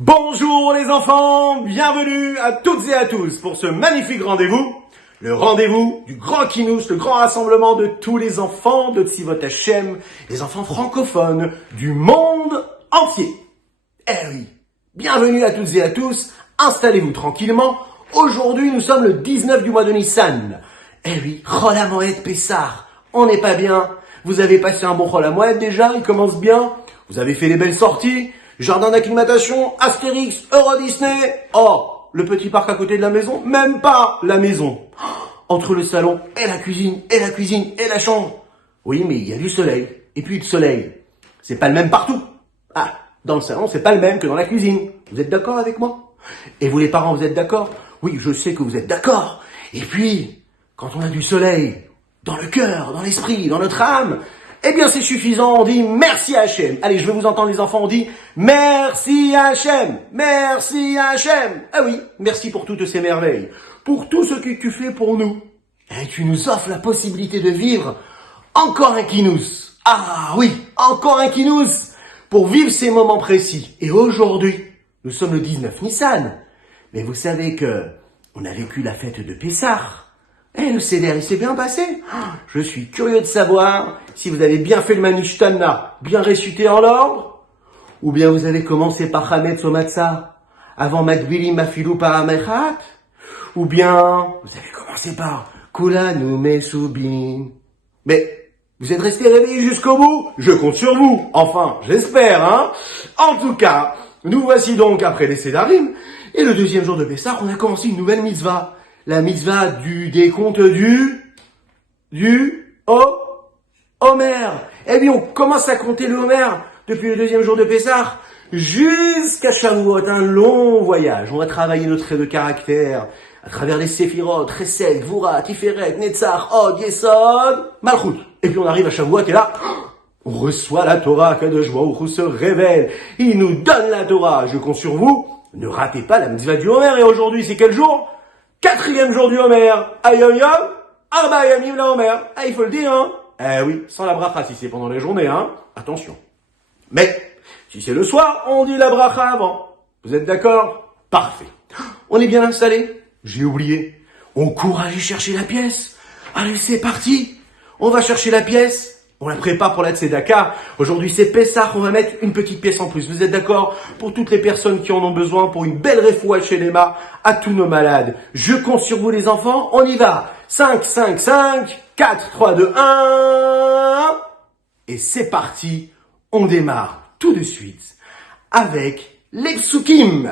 Bonjour les enfants, bienvenue à toutes et à tous pour ce magnifique rendez-vous, le rendez-vous du Grand Kinous, le grand rassemblement de tous les enfants de Tzivot Hashem, les enfants francophones du monde entier. Eh oui, bienvenue à toutes et à tous, installez-vous tranquillement, aujourd'hui nous sommes le 19 du mois de Nissan. Eh oui, Chol HaMoed Pessah, on n'est pas bien, vous avez passé un bon Chol HaMoed déjà, il commence bien, vous avez fait des belles sorties, jardin d'acclimatation, Astérix, Euro Disney. Oh, le petit parc à côté de la maison, même pas la maison. Entre le salon et la cuisine, et la chambre. Oui, mais il y a du soleil. Et puis le soleil, c'est pas le même partout. Ah, dans le salon, c'est pas le même que dans la cuisine. Vous êtes d'accord avec moi? Et vous les parents, vous êtes d'accord? Oui, je sais que vous êtes d'accord. Et puis, quand on a du soleil, dans le cœur, dans l'esprit, dans notre âme, eh bien, c'est suffisant, on dit merci Hachem. Allez, je veux vous entendre les enfants, on dit merci Hachem, merci Hachem. Ah oui, merci pour toutes ces merveilles, pour tout ce que tu fais pour nous. Et tu nous offres la possibilité de vivre encore un Kinous. Ah oui, encore un Kinous, pour vivre ces moments précis. Et aujourd'hui, nous sommes le 19 Nissan. Mais vous savez que on a vécu la fête de Pessah. Eh, le Seder, il s'est bien passé. Je suis curieux de savoir si vous avez bien fait le Manishtana, bien récité en l'ordre, ou bien vous avez commencé par Hametz au Matzah, avant Magbilim Mafilou Paramechat, ou bien vous avez commencé par Kulanu Mesubim. Mais vous êtes resté réveillés jusqu'au bout. Je compte sur vous. Enfin, j'espère, hein. En tout cas, nous voici donc après les Sédarim, et le deuxième jour de Pessah, on a commencé une nouvelle mitzvah. La mitzvah du décompte du Homer. Eh bien, on commence à compter le Homer depuis le deuxième jour de Pessah jusqu'à Shavuot, un long voyage. On va travailler nos traits de caractère à travers les Séphirot, Chesed, Gvura, Tiferet, Netzach, Od, Yesod, Malchut. Et puis on arrive à Shavuot et là, on reçoit la Torah, Kadosh Baruch Hu se révèle. Il nous donne la Torah. Je compte sur vous. Ne ratez pas la mitzvah du Homer. Et aujourd'hui, c'est quel jour? Quatrième jour du Homer. Ayom yom, arba yamim la Homer. Ah, il faut le dire, hein. Eh oui, sans la bracha si c'est pendant la journée, hein. Attention. Mais, si c'est le soir, on dit la bracha avant. Vous êtes d'accord? Parfait. On est bien installé? J'ai oublié. On court aller chercher la pièce. Allez, c'est parti. On va chercher la pièce. On la prépare pour la Tzedaka. Aujourd'hui, c'est Pessah. On va mettre une petite pièce en plus. Vous êtes d'accord? Pour toutes les personnes qui en ont besoin, pour une belle refoua chez les mâts, à tous nos malades. Je compte sur vous, les enfants. On y va. 5, 5, 5, 4, 3, 2, 1. Et c'est parti. On démarre tout de suite avec les psukim.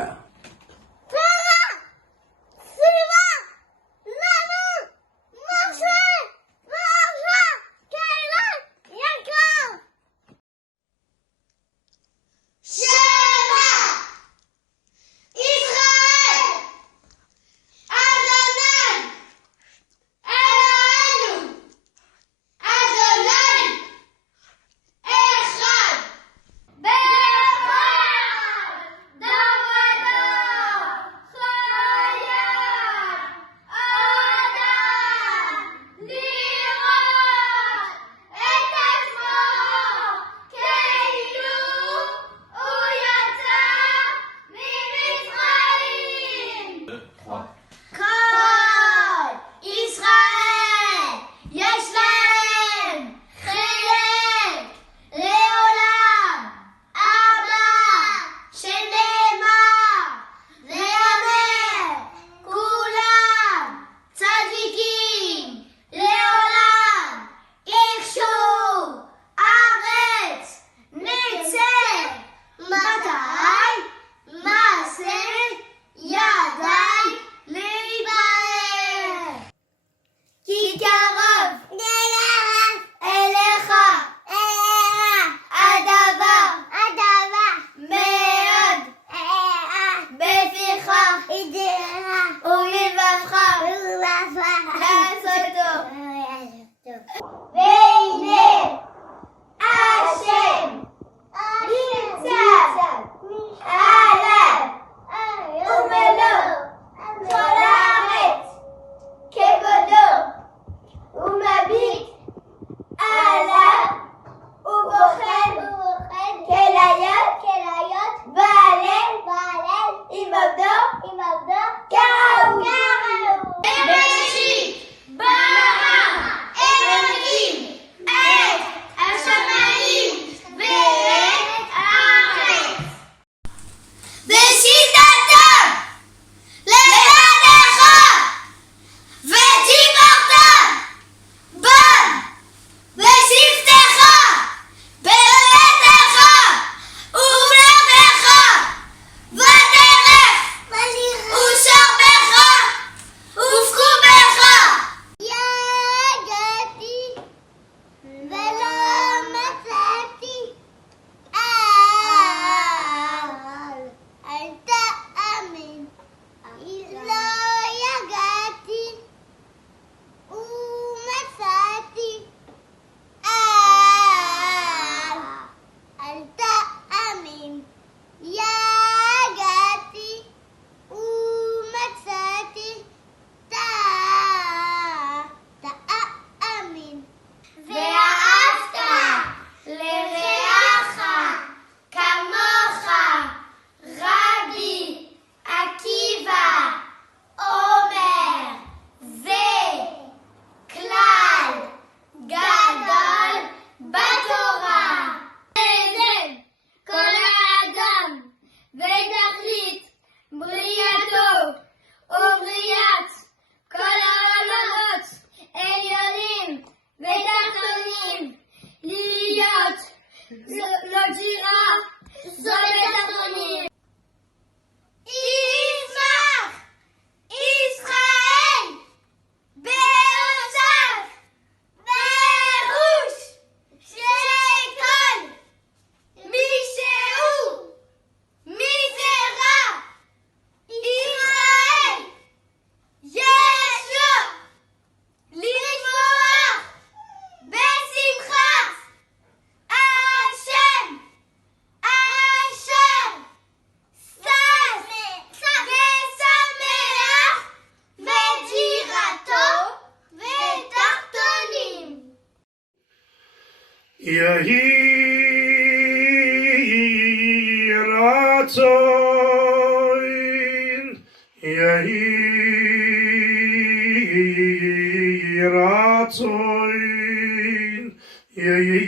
Yehi ratzoin, Yehi ratzoin, Yehi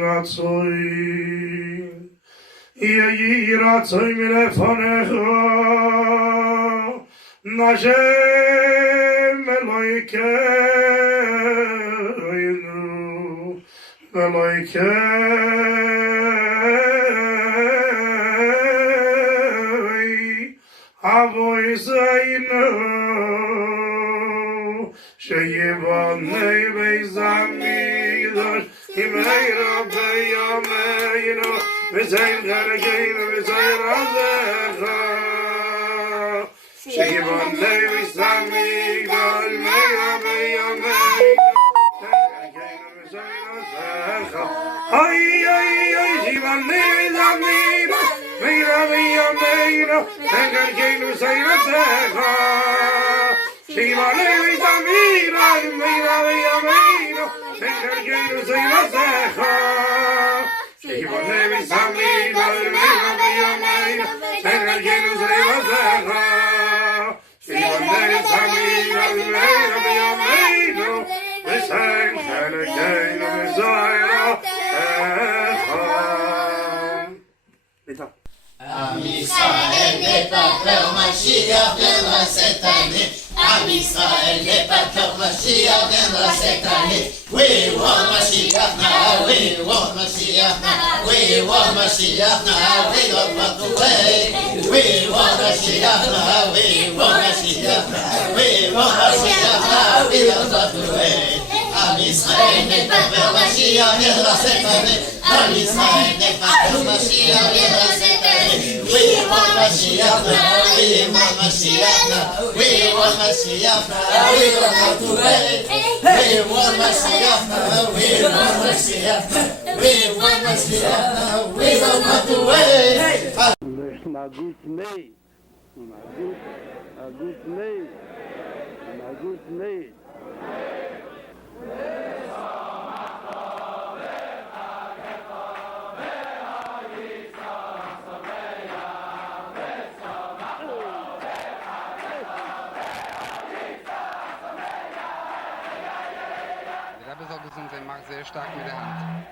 ratzoin, Yehi ratzoin milefanecha, Nashem Elokeinu, Elokei Avoiseinu, Sheyivanei Beis Hamikdash, Imeira Beyameinu, V'zein Cherekeinu, V'zein Razecha. Sheyivanei Beis Hamikdash, Imeira Beyameinu, Cherekeinu, V'zein Razecha. Ay, ay, ay, Sheyivanei Beis Hamikdash, Imeira Beyameinu, Cherekeinu, V'zein Razecha. Sheyivanei Beis Hamikdash, Imeira Beyameinu, Cherekeinu, V'zein Razecha. Sheyivanei Beis Hamikdash, Imeira Beyameinu, Cherekeinu, V'zein Razecha. Sheyivanei Beis Hamikdash, Imeira Beyameinu, Cherekeinu, V'zein Razecha. Am Israël n'est pas peur, Mashiach viendra cette année. Am Israël n'est pas peur, Mashiach viendra cette année. We want Mashiach now, we want Mashiach now, we want Mashiach now, we don't want to wait. We want Mashiach now, we want Mashiach now, we want Mashiach now, we don't want to wait. Am Israël n'est pas peur, Mashiach viendra cette année. Am Israël n'est pas peur, Mashiach viendra cette année. We want Mashiach now, we want Mashiach now, we want Mashiach now, we don't have to wait. We want Mashiach now, we want Mashiach now, we want Mashiach now, we don't have to wait. Der Rebbe soll gesund sein, macht sehr stark mit der Hand.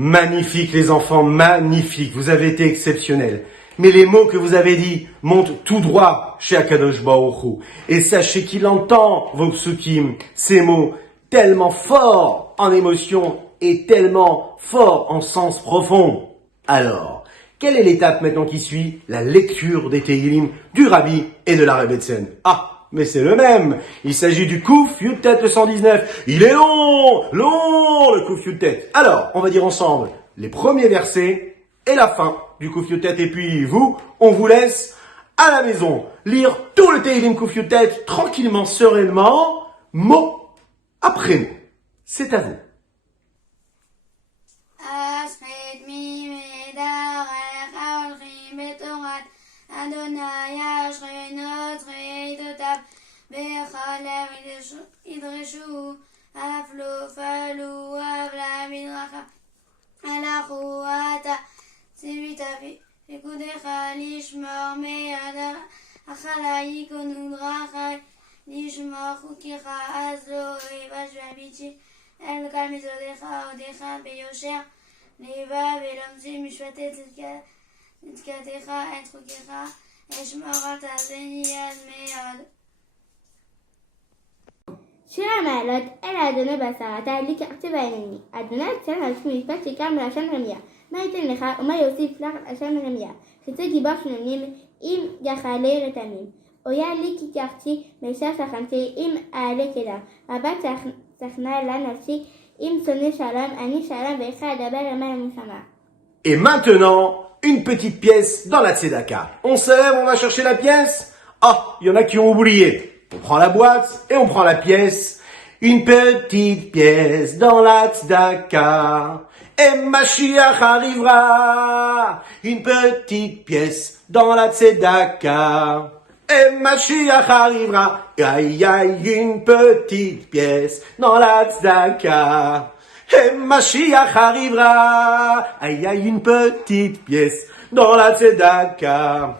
Magnifique les enfants, magnifique, vous avez été exceptionnels. Mais les mots que vous avez dit montent tout droit chez Akadosh Baruch Hu. Et sachez qu'il entend vos psukim, ces mots tellement forts en émotion et tellement forts en sens profond. Alors, quelle est l'étape maintenant qui suit? La lecture des Tehillim du Rabbi et de la Rebbetzin. Ah, mais c'est le même. Il s'agit du Kouf Yutet le 119. Il est long, le Kouf Yutet. Alors, on va dire ensemble les premiers versets et la fin du Kouf Yutet. Et puis vous, on vous laisse à la maison lire tout le Tehillim Kouf Yutet tranquillement, sereinement, mot après mot. C'est à vous. Adonai Ashrei Notrei Dotav Bechalev Idreshu Aflo Falu Avla Midracha Alachu Ata Tzivitavi Ekudecha Lishmor Me'adar Achala Yikonu Drachai Lishmor Chukicha Azlo Evash Vabiti El Kal Mizodecha Odecha Beyosher Leva Velomzi Mishvatet Tzidkatecha Et Chukicha אשמור על תאזני יד מיד. שיר המעלות אל האדוני בעשרתה לי קרצי בעינני. אדוני ציין על שמי משפט שיקר מלשון רמיה. מה ייתן לך ומה יוסיף לך לשון רמיה? חצי גיבור שנונים אם יחלי רתמים. אויה לי כי קרצי מישר שכנתי אם אעלה כדר. רבת צחנה לה נפשי אם שונא שלום אני שלום ואיך אדבר למען המלחמה. Et maintenant, une petite pièce dans la tzedaka. On se lève, on va chercher la pièce. Ah, il y en a qui ont oublié. On prend la boîte et on prend la pièce. Une petite pièce dans la tzedaka. Et Mashiach arrivera. Une petite pièce dans la tzedaka. Et Mashiach arrivera. Aïe aïe, une petite pièce dans la tzedaka. Et Mashiach arrivera. Aïe aïe, une petite pièce dans la tzedaka.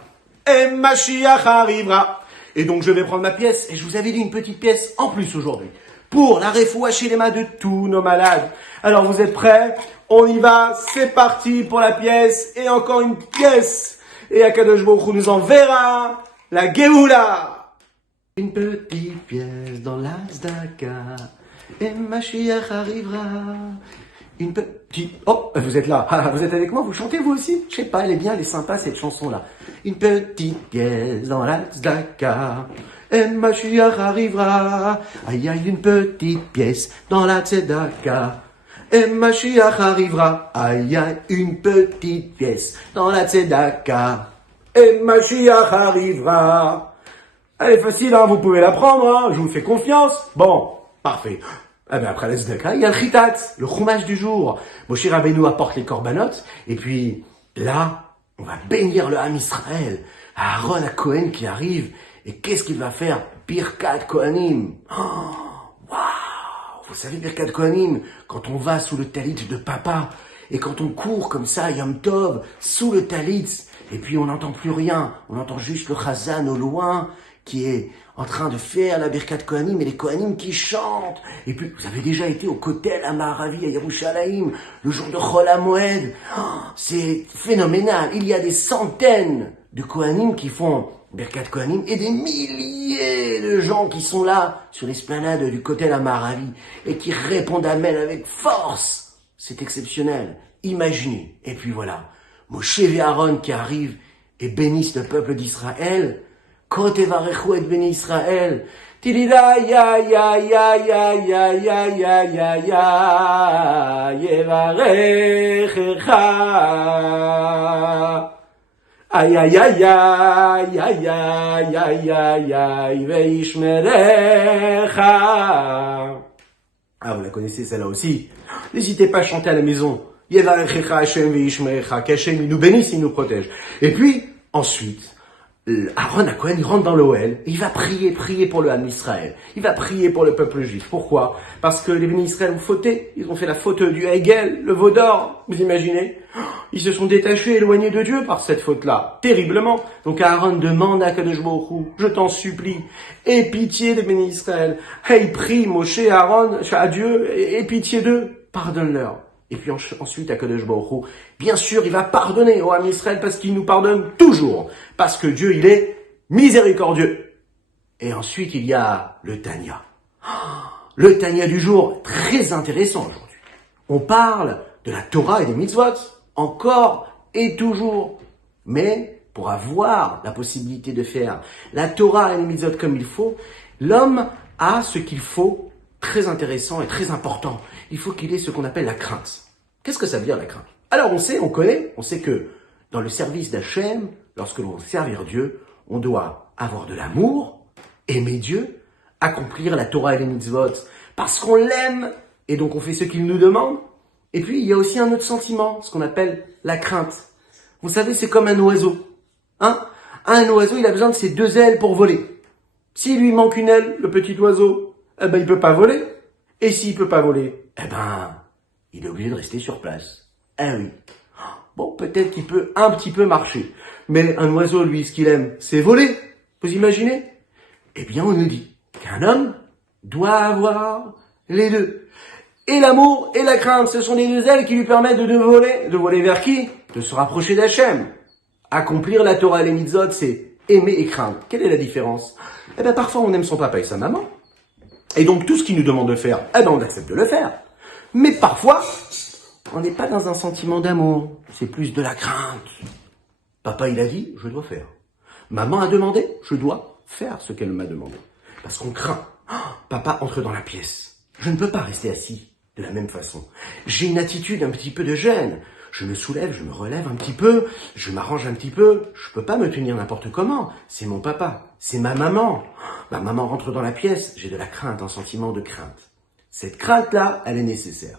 Et Mashiach arrivera. Et donc je vais prendre ma pièce, et je vous avais dit une petite pièce en plus aujourd'hui, pour la refoua chez les mains de tous nos malades. Alors vous êtes prêts? On y va, c'est parti pour la pièce, et encore une pièce. Et Akadosh Baruch Hu nous enverra la Géoula. Une petite pièce dans la tzedaka, et Mashiach arrivera. Une petite... Oh, vous êtes là. Ah, vous êtes avec moi, vous chantez vous aussi? Je sais pas, elle est bien, elle est sympa cette chanson-là. Une petite pièce dans la tzedaka, et Mashiach arrivera. Aïe aïe, une petite pièce dans la tzedaka, et Mashiach arrivera. Aïe aïe, une petite pièce dans la tzedaka, et Mashiach arrivera. Elle est facile, hein, vous pouvez la prendre, hein, je vous fais confiance. Bon, parfait. Ah ben après la tzedaka, il y a le chitat, le chumash du jour. Moshe Rabbeinu apporte les korbanot, et puis là, on va bénir le Ham Israël. Aaron à Cohen qui arrive, et qu'est-ce qu'il va faire? Birkat Kohanim. Oh, waouh! Vous savez, Birkat Kohanim, quand on va sous le talit de papa, et quand on court comme ça, Yom Tov, sous le talit, et puis on n'entend plus rien, on entend juste le chazan au loin, qui est en train de faire la Birkat Kohanim, et les Kohanim qui chantent. Et puis, vous avez déjà été au Kotel à Maravi, à Yerushalayim, le jour de Chol HaMoed. Oh, c'est phénoménal. Il y a des centaines de Kohanim qui font Birkat Kohanim, et des milliers de gens qui sont là, sur l'esplanade du Kotel à Maravi, et qui répondent Amen avec force. C'est exceptionnel. Imaginez. Et puis voilà, Moshe et Aaron qui arrivent et bénissent le peuple d'Israël. Kote varechu et bnei Israël. Tilida ya ya ya ya ya ya ya ya ya yevarechecha. Ay ay ay ay ay ay ay ay ay veishmerecha. Ah, vous la connaissez celle-là aussi. N'hésitez pas à chanter à la maison. Yevarechecha Hashem veishmerecha. Qu'Hashem il nous bénisse, il nous protège. Et puis ensuite, Aaron à Cohen, il rentre dans l'Ohel, et il va prier pour le Ham Israël. Il va prier pour le peuple juif. Pourquoi? Parce que les bénis Israël ont fauté. Ils ont fait la faute du Hegel, le veau d'or. Vous imaginez? Ils se sont détachés, éloignés de Dieu par cette faute-là. Terriblement. Donc Aaron demande à Kadosh Baruch Hu, je t'en supplie, aie pitié des bénis Israël. Hey, prie Moshe, Aaron, à Dieu, aie pitié d'eux. Pardonne-leur. Et puis ensuite, Akadosh Baruch Hu, bien sûr, il va pardonner au Ham Israël parce qu'il nous pardonne toujours. Parce que Dieu, il est miséricordieux. Et ensuite, il y a le Tanya. Le Tanya du jour, très intéressant aujourd'hui. On parle de la Torah et des mitzvot, encore et toujours. Mais pour avoir la possibilité de faire la Torah et les mitzvot comme il faut, l'homme a ce qu'il faut, très intéressant et très important. Il faut qu'il ait ce qu'on appelle la crainte. Qu'est-ce que ça veut dire la crainte? Alors on sait que dans le service d'Hachem, lorsque l'on veut servir Dieu, on doit avoir de l'amour, aimer Dieu, accomplir la Torah et les mitzvot, parce qu'on l'aime, et donc on fait ce qu'il nous demande. Et puis il y a aussi un autre sentiment, ce qu'on appelle la crainte. Vous savez, c'est comme un oiseau. Hein? Un oiseau, il a besoin de ses deux ailes pour voler. S'il lui manque une aile, le petit oiseau, il peut pas voler. Et s'il peut pas voler, il est obligé de rester sur place. Oui. Bon, peut-être qu'il peut un petit peu marcher. Mais un oiseau, lui, ce qu'il aime, c'est voler. Vous imaginez? Eh bien, on nous dit qu'un homme doit avoir les deux. Et l'amour et la crainte, ce sont les deux ailes qui lui permettent de voler. De voler vers qui? De se rapprocher d'Hachem. Accomplir la Torah et les mitzvot, c'est aimer et craindre. Quelle est la différence? Parfois, on aime son papa et sa maman. Et donc, tout ce qu'il nous demande de faire, on accepte de le faire. Mais parfois, on n'est pas dans un sentiment d'amour. C'est plus de la crainte. Papa, il a dit, je dois faire. Maman a demandé, je dois faire ce qu'elle m'a demandé. Parce qu'on craint. Papa entre dans la pièce. Je ne peux pas rester assis de la même façon. J'ai une attitude un petit peu de gêne. Je me soulève, je me relève un petit peu, je m'arrange un petit peu. Je peux pas me tenir n'importe comment. C'est mon papa, c'est ma maman. Ma maman rentre dans la pièce, j'ai de la crainte, un sentiment de crainte. Cette crainte-là, elle est nécessaire.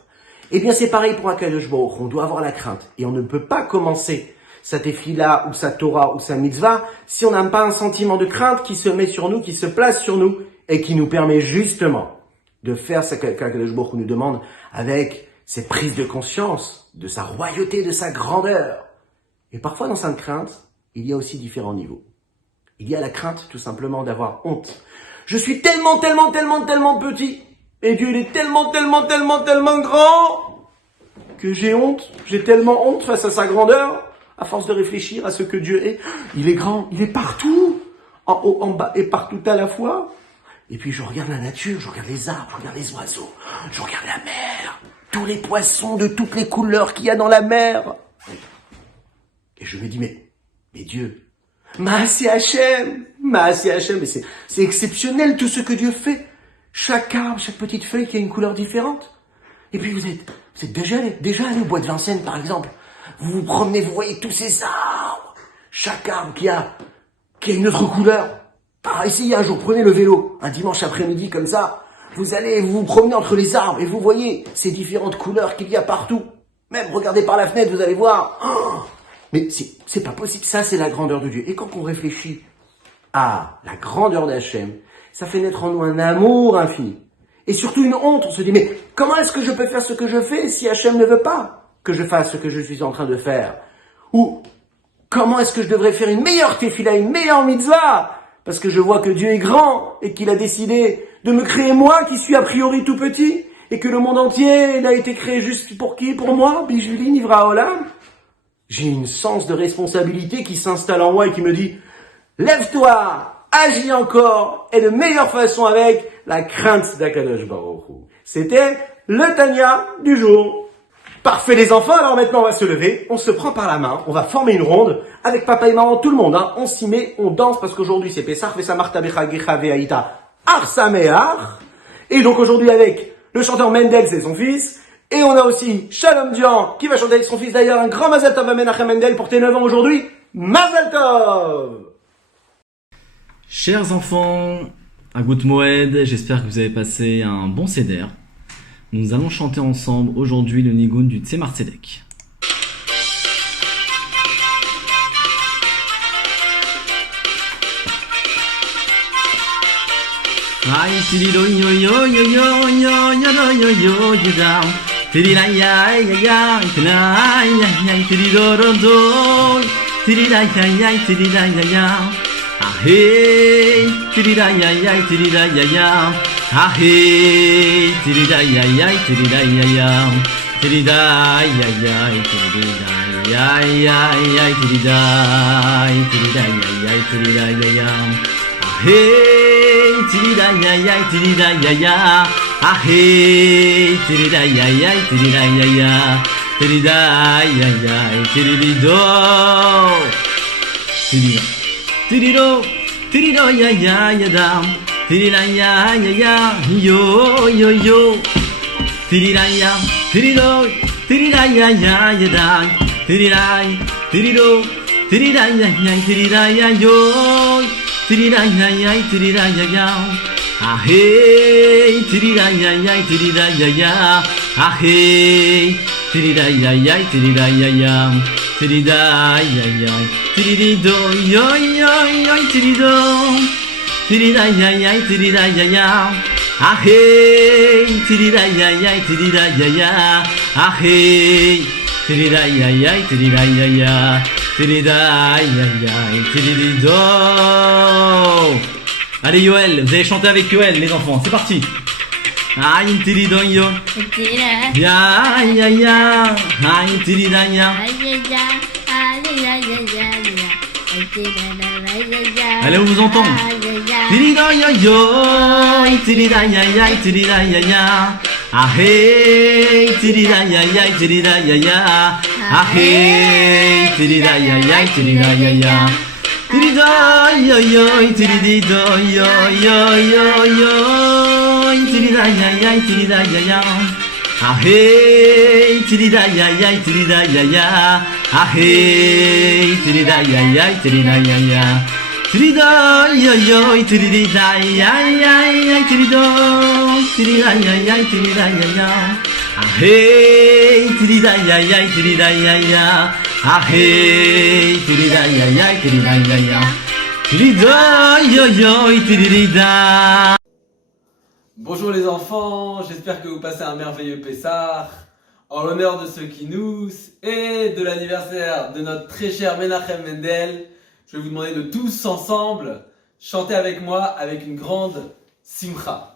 Eh bien, c'est pareil pour Akadosh Baruch Hu. On doit avoir la crainte. Et on ne peut pas commencer sa tefila ou sa Torah ou sa mitzvah si on n'a pas un sentiment de crainte qui se met sur nous, qui se place sur nous et qui nous permet justement de faire ce qu'Akadosh Baruch Hu nous demande avec cette prise de conscience de sa royauté, de sa grandeur. Et parfois, dans cette crainte, il y a aussi différents niveaux. Il y a la crainte, tout simplement, d'avoir honte. Je suis tellement petit, et Dieu, il est tellement grand, que j'ai honte. J'ai tellement honte face à sa grandeur, à force de réfléchir à ce que Dieu est. Il est grand, il est partout, en haut, en bas, et partout à la fois. Et puis, je regarde la nature, je regarde les arbres, je regarde les oiseaux, je regarde la mer, tous les poissons de toutes les couleurs qu'il y a dans la mer. Et je me dis, mais Dieu, Maaseh Hashem, mais c'est exceptionnel tout ce que Dieu fait. Chaque arbre, chaque petite feuille qui a une couleur différente. Et puis vous êtes déjà allé au bois de Vincennes, par exemple. Vous vous promenez, vous voyez tous ces arbres. Chaque arbre qui a une autre couleur. Essayez un jour, prenez le vélo, un dimanche après-midi comme ça. Vous allez vous promener entre les arbres et vous voyez ces différentes couleurs qu'il y a partout. Même regardez par la fenêtre, vous allez voir. Mais c'est pas possible, ça c'est la grandeur de Dieu. Et quand on réfléchit à la grandeur d'Hachem, ça fait naître en nous un amour infini. Et surtout une honte, on se dit, mais comment est-ce que je peux faire ce que je fais si Hachem ne veut pas que je fasse ce que je suis en train de faire? Ou comment est-ce que je devrais faire une meilleure tefila, une meilleure mitzvah? Parce que je vois que Dieu est grand et qu'il a décidé de me créer moi qui suis a priori tout petit et que le monde entier il a été créé juste pour qui? Pour moi, Bijuli Nivra Olam. J'ai une sens de responsabilité qui s'installe en moi et qui me dit « Lève-toi, agis encore !» et de meilleure façon avec la crainte d'Akadosh Baruch Hu. C'était le Tanya du jour. Parfait les enfants, alors maintenant on va se lever, on se prend par la main, on va former une ronde avec papa et maman, tout le monde, on s'y met, on danse parce qu'aujourd'hui c'est Pessah, Vesamarta Bechagecha Ve'aita Arsameach. Et donc aujourd'hui avec le chanteur Mendel, c'est son fils. Et on a aussi Shalom Dian qui va chanter avec son fils d'ailleurs, un grand Mazal Tov à Menachem Mendel pour tes 9 ans aujourd'hui. Mazal Tov! Chers enfants, à Gut Moed, j'espère que vous avez passé un bon seder. Nous allons chanter ensemble aujourd'hui le Nigun du Tzemar Tzedek. Ay tirido yo yo yo yo yo yo yo yo yo down. Tirira ya ya ya ya ya tirido rondo. Tirira ya ya tirira ya ya. Ah hey tirira ya ya tirira ya ya. Ah hey tirira ya ya tirira ya ya. Tirida ya ya tirida ya ya ya tirida tirida ya ya tirida ya ya. Ah hey tirida ya ya tirida ya ya. Ah hey tirida ya ya tirida ya ya. Tirida ya ya tirido. Tirida tirido tirido ya ya ya dam. Tirida ya ya ya yo yo yo. Tirida ya tirido tirida ya ya ya dam. Tirida tirido tirida ya ya tirida ya yo. Tirida ya ya tirida ya ya. Ah hey tirida ya ya tirida ya ya. Ah hey tirida ya ya tirida ya ya. Tirida ya ya tirido yo yo yo tirido. Tirida ya ya tirida ya ya. Ah hey tirida ya ya tirida ya ya. Ah hey tirida ya ya tirida ya ya. Tirida ya ya tirido. Allez Yoel, vous allez chanter avec Yoel les enfants, c'est parti. Aïe tirido yo. Ya ya ya. Aïe tirida ya. Allez, on vous entend. Tirida ya yo, tirida ya ya, tirida ya ya. Ah hey, tirida ya ya, tirida ya ya. Ah hey, tirida ya ya, tirida ya ya. Tirida yo yo, tiridido yo yo yo yo. Tirida ya ya, tirida ya ya. ah hey, tirida ya ya, tirida ya ya, ah hey, tirida ya ya, tirida ya ya, tirida yo yo, tirida ya ya ya, tirida ya ya, tirida ya ya, ah hey, tirida ya ya, tirida ya ya, ah hey, tirida ya ya, tirida ya ya, tirida yo yo, tirida. Bonjour les enfants, j'espère que vous passez un merveilleux Pessah en l'honneur de ce Kinous et de l'anniversaire de notre très cher Menachem Mendel. Je vais vous demander de tous ensemble chanter avec moi avec une grande simcha.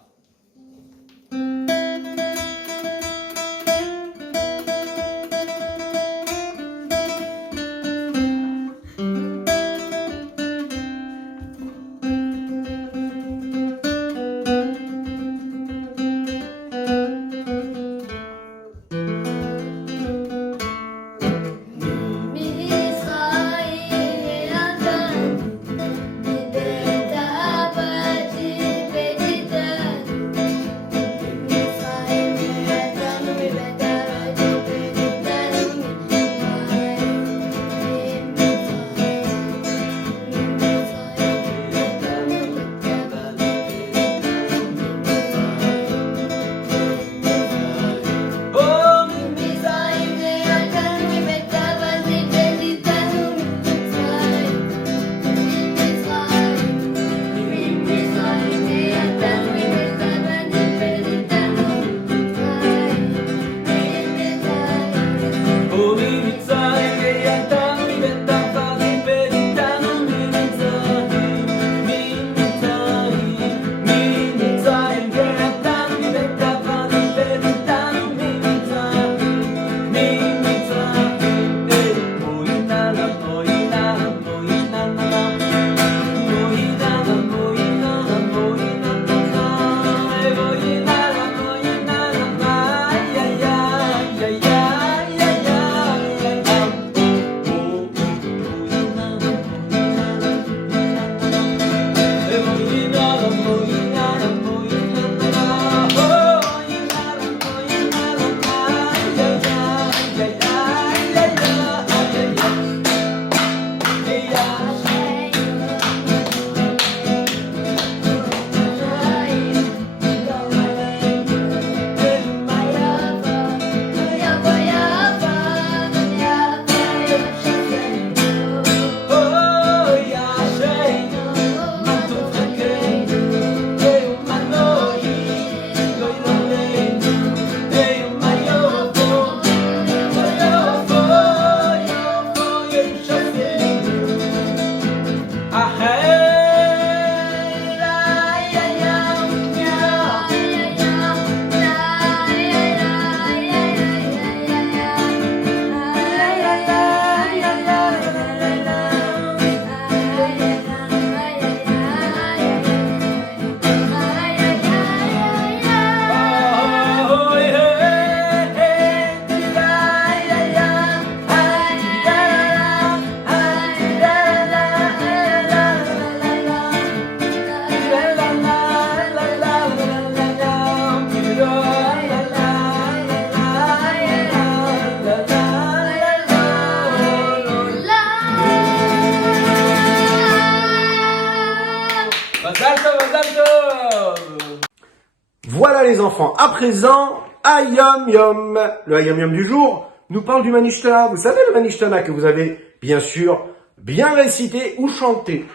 Voilà les enfants, à présent, Hayom Yom. Le Hayom Yom du jour nous parle du Manishtana. Vous savez le Manishtana que vous avez bien sûr bien récité ou chanté.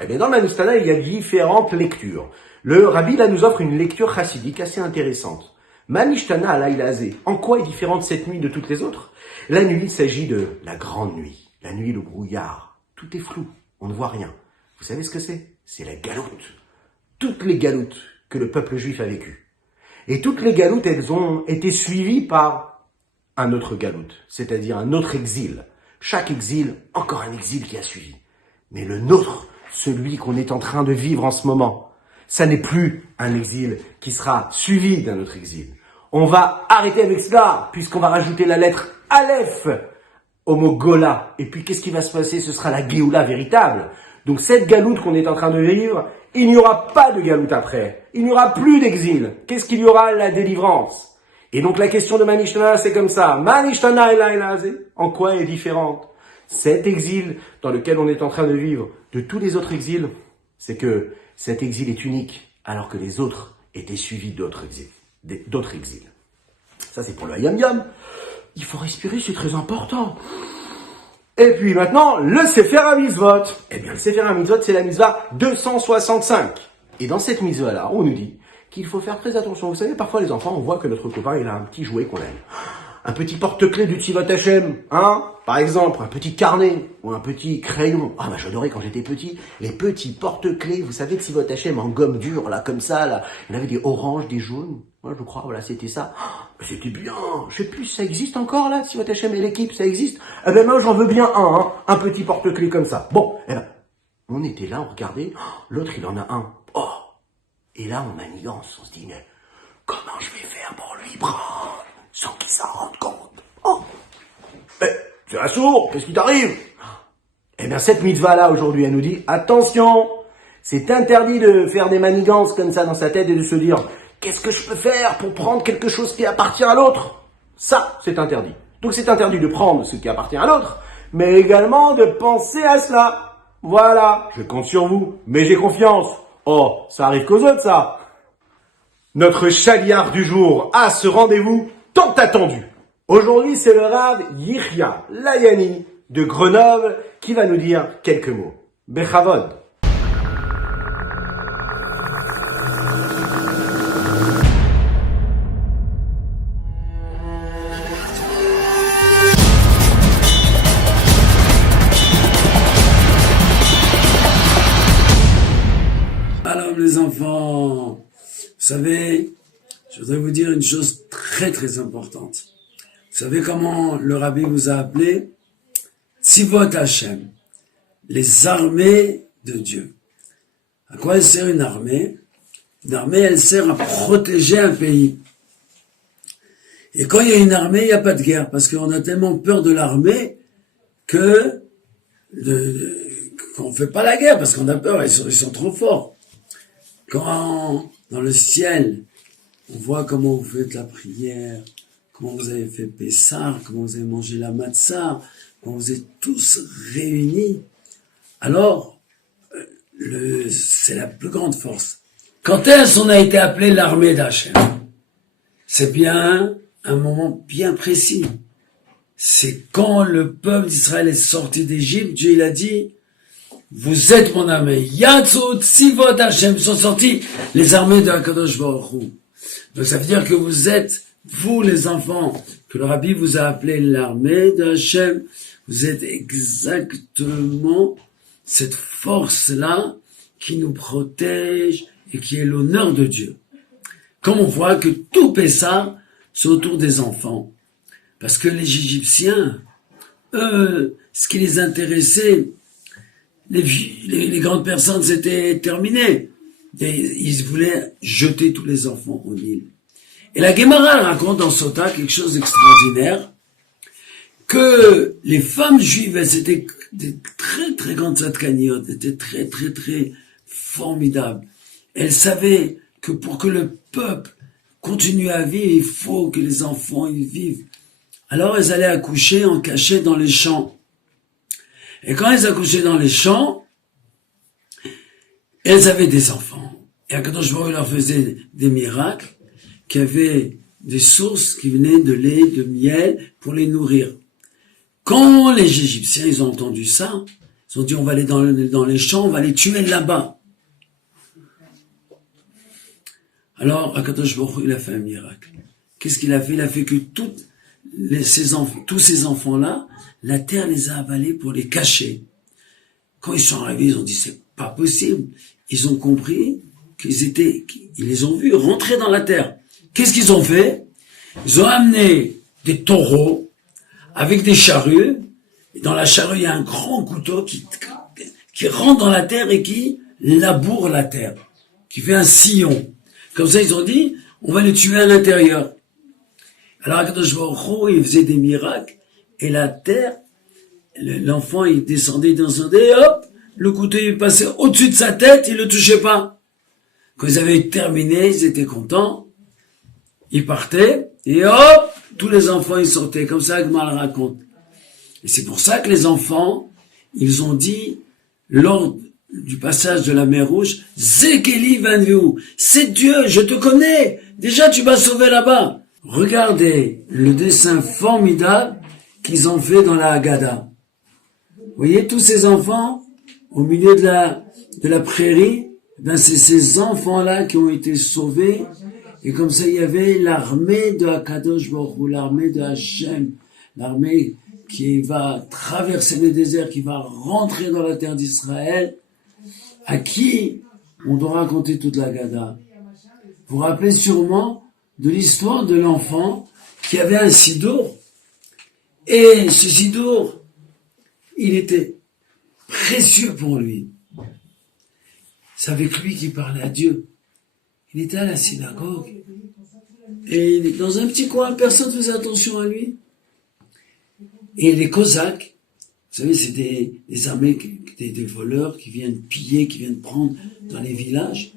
Eh bien dans le Manishtana, il y a différentes lectures. Le Rabbi là nous offre une lecture chassidique assez intéressante. Manishtana Alaïlazé. En quoi est différente cette nuit de toutes les autres? La nuit, il s'agit de la grande nuit. La nuit, le brouillard. Tout est flou, on ne voit rien. Vous savez ce que c'est? C'est la galoute. Toutes les galoutes que le peuple juif a vécues. Et toutes les galoutes, elles ont été suivies par un autre galoute, c'est-à-dire un autre exil. Chaque exil, encore un exil qui a suivi. Mais le nôtre, celui qu'on est en train de vivre en ce moment, ça n'est plus un exil qui sera suivi d'un autre exil. On va arrêter avec cela, puisqu'on va rajouter la lettre Aleph au mot Gola. Et puis qu'est-ce qui va se passer? Ce sera la Géoula véritable. Donc cette galoute qu'on est en train de vivre, il n'y aura pas de galoute après. Il n'y aura plus d'exil. Qu'est-ce qu'il y aura? La délivrance. Et donc la question de Manishtana, c'est comme ça. Manishtana elaze, en quoi est différente cet exil dans lequel on est en train de vivre de tous les autres exils? C'est que cet exil est unique, alors que les autres étaient suivis d'autres exils. Ça, c'est pour le Hayam Yam. Il faut respirer, c'est très important. Et puis maintenant, le Sefer HaMitzvot. Eh bien, le Sefer HaMitzvot, c'est la mitzvah 265. Et dans cette mitzvah-là, on nous dit qu'il faut faire très attention. Vous savez, parfois, les enfants, on voit que notre copain, il a un petit jouet qu'on aime. Un petit porte-clés du Tzivot Hashem, hein? Par exemple, un petit carnet ou un petit crayon. Ah, bah, j'adorais quand j'étais petit, les petits porte-clés, vous savez, Tzivot Hashem en gomme dure, là, comme ça, là. Il y en avait des oranges, des jaunes. Ouais, je crois, voilà, c'était ça. Oh, c'était bien. Je sais plus, ça existe encore, là, Tzivot Hashem et l'équipe, ça existe? Eh ben, moi, j'en veux bien un, hein. Un petit porte-clés comme ça. Bon, eh ben, on était là, on regardait. Oh, l'autre, il en a un. Oh. Et là, on manigance, on se dit, mais comment je vais faire pour lui prendre sans qu'il s'en rende compte? Oh, mais tu es sourd, qu'est-ce qui t'arrive? Eh bien, cette mitzvah-là, aujourd'hui, elle nous dit, attention, c'est interdit de faire des manigances comme ça dans sa tête et de se dire, qu'est-ce que je peux faire pour prendre quelque chose qui appartient à l'autre? Ça, c'est interdit. Donc, c'est interdit de prendre ce qui appartient à l'autre, mais également de penser à cela. Voilà, je compte sur vous, mais j'ai confiance. Oh, ça arrive qu'aux autres, ça. Notre chaliard du jour a ce rendez-vous tant attendu. Aujourd'hui, c'est le Rav Yichya Layani de Grenoble qui va nous dire quelques mots. Bechavod. Alors les enfants, vous savez, je voudrais vous dire une chose très très importante. Vous savez comment le Rabbi vous a appelé? Tzivot Hashem, les armées de Dieu. À quoi elle sert une armée? Une armée, elle sert à protéger un pays. Et quand il y a une armée, il n'y a pas de guerre, parce qu'on a tellement peur de l'armée que qu'on ne fait pas la guerre, parce qu'on a peur, ils sont trop forts. Quand dans le ciel, on voit comment vous faites la prière, comment vous avez fait Pessah, comment vous avez mangé la matzah, comment vous êtes tous réunis, alors c'est la plus grande force. Quand est-ce qu'on a été appelé l'armée d'Hachem? C'est bien un moment bien précis. C'est quand le peuple d'Israël est sorti d'Égypte, Dieu il a dit, vous êtes mon armée. Yatzot Tzivot Hashem, sont sortis les armées de HaKadosh Baruch Hu. Donc ça veut dire que vous êtes, vous les enfants, que le Rabbi vous a appelé l'armée de Hashem, vous êtes exactement cette force-là qui nous protège et qui est l'honneur de Dieu. Comme on voit que tout Pessah, c'est autour des enfants. Parce que les Égyptiens, eux, ce qui les intéressait, les grandes personnes, c'était terminé. Et ils voulaient jeter tous les enfants au Nil. Et la Gemara raconte dans Sota quelque chose d'extraordinaire, que les femmes juives, elles étaient des très très grandes tzadkaniotes, étaient très très très formidables. Elles savaient que pour que le peuple continue à vivre, il faut que les enfants y vivent. Alors elles allaient accoucher en cachette dans les champs. Et quand elles accouchaient dans les champs, elles avaient des enfants. Et Akadosh Baruch Hu leur faisait des miracles, qui avaient des sources qui venaient de lait, de miel, pour les nourrir. Quand les Égyptiens, ils ont entendu ça, ils ont dit, on va aller dans les champs, on va les tuer là-bas. Alors, Akadosh Baruch Hu, il a fait un miracle. Qu'est-ce qu'il a fait? Il a fait que tous ces enfants-là, la terre les a avalés pour les cacher. Quand ils sont arrivés, ils ont dit, c'est pas possible. Ils ont compris ils les ont vus rentrer dans la terre. Qu'est-ce qu'ils ont fait? Ils ont amené des taureaux avec des charrues. Et dans la charrue, il y a un grand couteau qui rentre dans la terre et qui laboure la terre, qui fait un sillon. Comme ça, ils ont dit, on va les tuer à l'intérieur. Alors, Akadosh Baruch Hu, il faisait des miracles, et la terre, l'enfant, il descendait, et hop, le couteau, il passait au-dessus de sa tête, il le touchait pas. Quand ils avaient terminé, ils étaient contents, ils partaient, Et hop, tous les enfants ils sortaient, comme ça Agma le raconte. Et c'est pour ça que les enfants, ils ont dit, lors du passage de la mer Rouge, Zekeli Vanviou, c'est Dieu, je te connais, déjà tu m'as sauvé là-bas. Regardez le dessin formidable qu'ils ont fait dans la Haggadah. Vous voyez tous ces enfants au milieu de la prairie, ben c'est ces enfants-là qui ont été sauvés. Et comme ça, il y avait l'armée de Akadosh Baruch Hu, l'armée de Hachem, l'armée qui va traverser le désert, qui va rentrer dans la terre d'Israël, à qui on doit raconter toute la Haggadah. Vous vous rappelez sûrement de l'histoire de l'enfant qui avait un sidour, et ce sidour, il était précieux pour lui. C'est avec lui qu'il parlait à Dieu. Il était à la synagogue, et il est dans un petit coin, personne ne faisait attention à lui. Et les Cosaques, vous savez, c'est des armées, des voleurs qui viennent piller, qui viennent prendre dans les villages.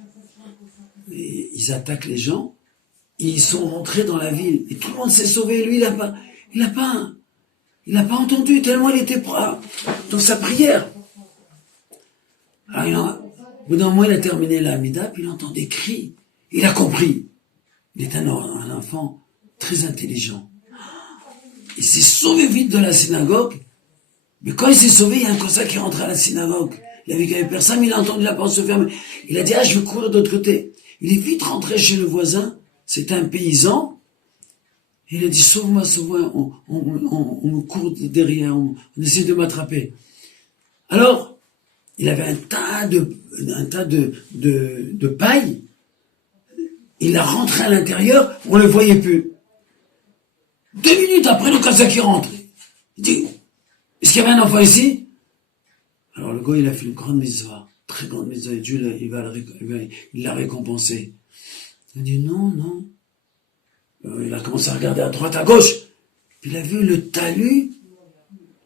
Et ils attaquent les gens. Et ils sont rentrés dans la ville. Et tout le monde s'est sauvé. Et lui, il n'a pas entendu tellement il était dans sa prière. Alors, au bout d'un moment, il a terminé la Hamida, puis il entend des cris. Il a compris. Il est un enfant très intelligent. Il s'est sauvé vite de la synagogue, mais quand il s'est sauvé, il y a un Cosaque qui est rentré à la synagogue. Il a vu qu'il n'y avait personne, mais il a entendu la porte se fermer. Il a dit, je vais courir de l'autre côté. Il est vite rentré chez le voisin, c'était un paysan. Il a dit, sauve-moi, on me court derrière, on essaie de m'attraper. Alors, il avait un tas de paille. Il a rentré à l'intérieur, on ne le voyait plus. 2 minutes après, le Cosaque qui rentre. Il dit, est-ce qu'il y avait un enfant ici? Alors le gars, il a fait une grande mitzvah, très grande mitzvah, et Dieu, il l'a récompensé. Il a dit, non. Il a commencé à regarder à droite, à gauche. Puis il a vu le talus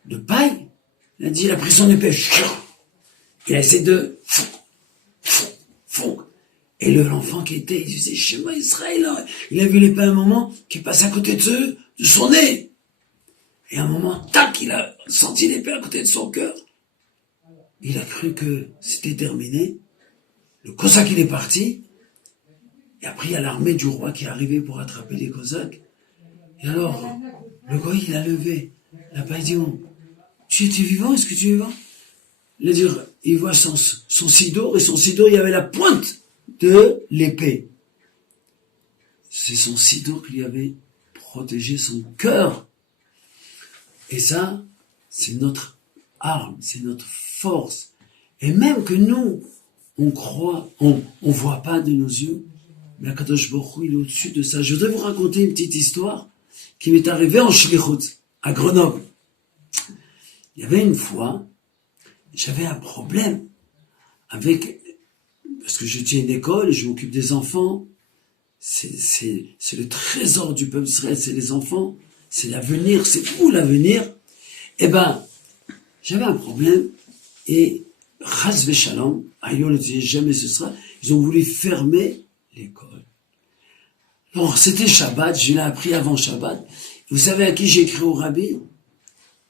de paille. Il a dit, il a pris son épée. Il a essayé de... Et l'enfant qui était, il disait, Shema Israël, il a vu l'épée à un moment qui passe à côté de son nez. Et à un moment, tac, il a senti l'épée à côté de son cœur. Il a cru que c'était terminé. Le Cosaque, il est parti. Et après, il y a l'armée du roi qui est arrivée pour attraper les Cosaques. Et alors, le gars, il a levé. Il a pas dit, tu es vivant? Est-ce que tu es vivant? Il a dit, il voit son sidour, et son sidour, il y avait la pointe de l'épée. C'est son sidour qui lui avait protégé son cœur. Et ça, c'est notre arme, c'est notre force. Et même que nous, on croit, on voit pas de nos yeux, mais Akadosh Baruch Hu, il est au-dessus de ça. Je voudrais vous raconter une petite histoire qui m'est arrivée en Shlichut, à Grenoble. Il y avait une fois, j'avais un problème parce que je tiens une école, je m'occupe des enfants. C'est le trésor du peuple israélien, c'est les enfants, c'est l'avenir, c'est où l'avenir? Eh ben, j'avais un problème, et Chas v'Shalom, Aïe, ne disait jamais ce sera, ils ont voulu fermer l'école. Alors, c'était Shabbat, je l'ai appris avant Shabbat. Vous savez à qui j'ai écrit au Rabbi?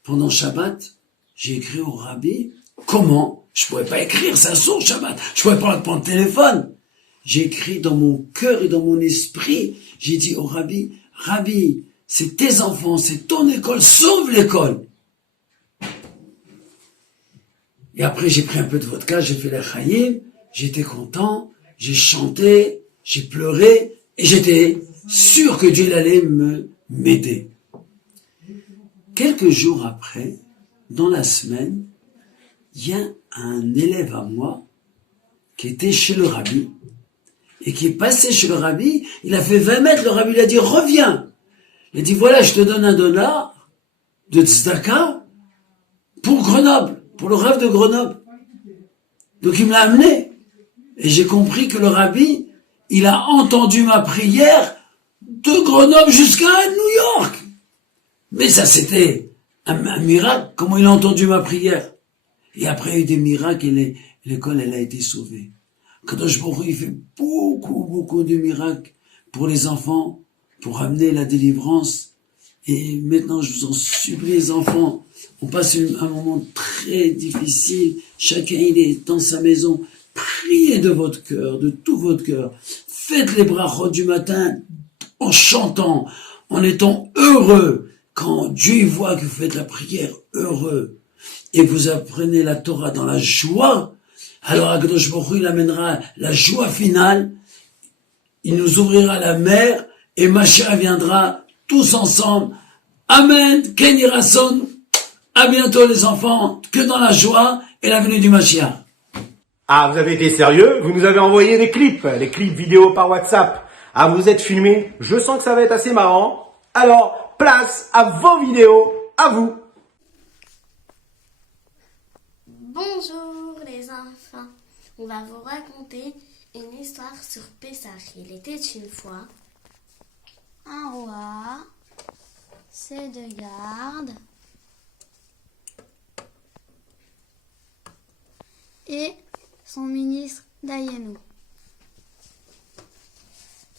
Pendant Shabbat, j'ai écrit au Rabbi. Comment? Je pouvais pas écrire, c'est un sourd Shabbat. Je pouvais pas prendre le téléphone. J'ai écrit dans mon cœur et dans mon esprit. J'ai dit au Rabbi, Rabbi, c'est tes enfants, c'est ton école, sauve l'école. Et après, j'ai pris un peu de vodka, j'ai fait les chayim, j'étais content, j'ai chanté, j'ai pleuré, et j'étais sûr que Dieu allait m'aider. Quelques jours après, dans la semaine, il y a un élève à moi qui était chez le Rabbi, et qui est passé chez le Rabbi, il a fait 20 mètres, le Rabbi lui a dit, reviens. Il a dit, voilà, je te donne $1 de tzedaka pour Grenoble, pour le rêve de Grenoble. Donc il me l'a amené, et j'ai compris que le Rabbi, il a entendu ma prière de Grenoble jusqu'à New York. Mais ça, c'était un miracle, comment il a entendu ma prière. Et après, il y a eu des miracles, et l'école, elle a été sauvée. Kadosh Baruch Hu, il fait beaucoup de miracles pour les enfants pour amener la délivrance. Et maintenant, je vous en supplie, les enfants, on passe un moment très difficile. Chacun, il est dans sa maison. Priez de votre cœur, de tout votre cœur. Faites les brachot du matin en chantant, en étant heureux. Quand Dieu voit que vous faites la prière heureux et vous apprenez la Torah dans la joie, alors Akadosh Baruch Hu, il amènera la joie finale, il nous ouvrira la mer et Mashiach viendra tous ensemble. Amen, Ken Yireh Ratzon. À bientôt les enfants, que dans la joie et la venue du Mashiach. Ah, vous avez été sérieux? Vous nous avez envoyé des clips vidéo par WhatsApp. Ah, vous êtes filmés? Je sens que ça va être assez marrant. Alors, place à vos vidéos, à vous. Bonjour les enfants, on va vous raconter une histoire sur Pessah. Il était une fois un roi, ses 2 gardes et son ministre Dayenu.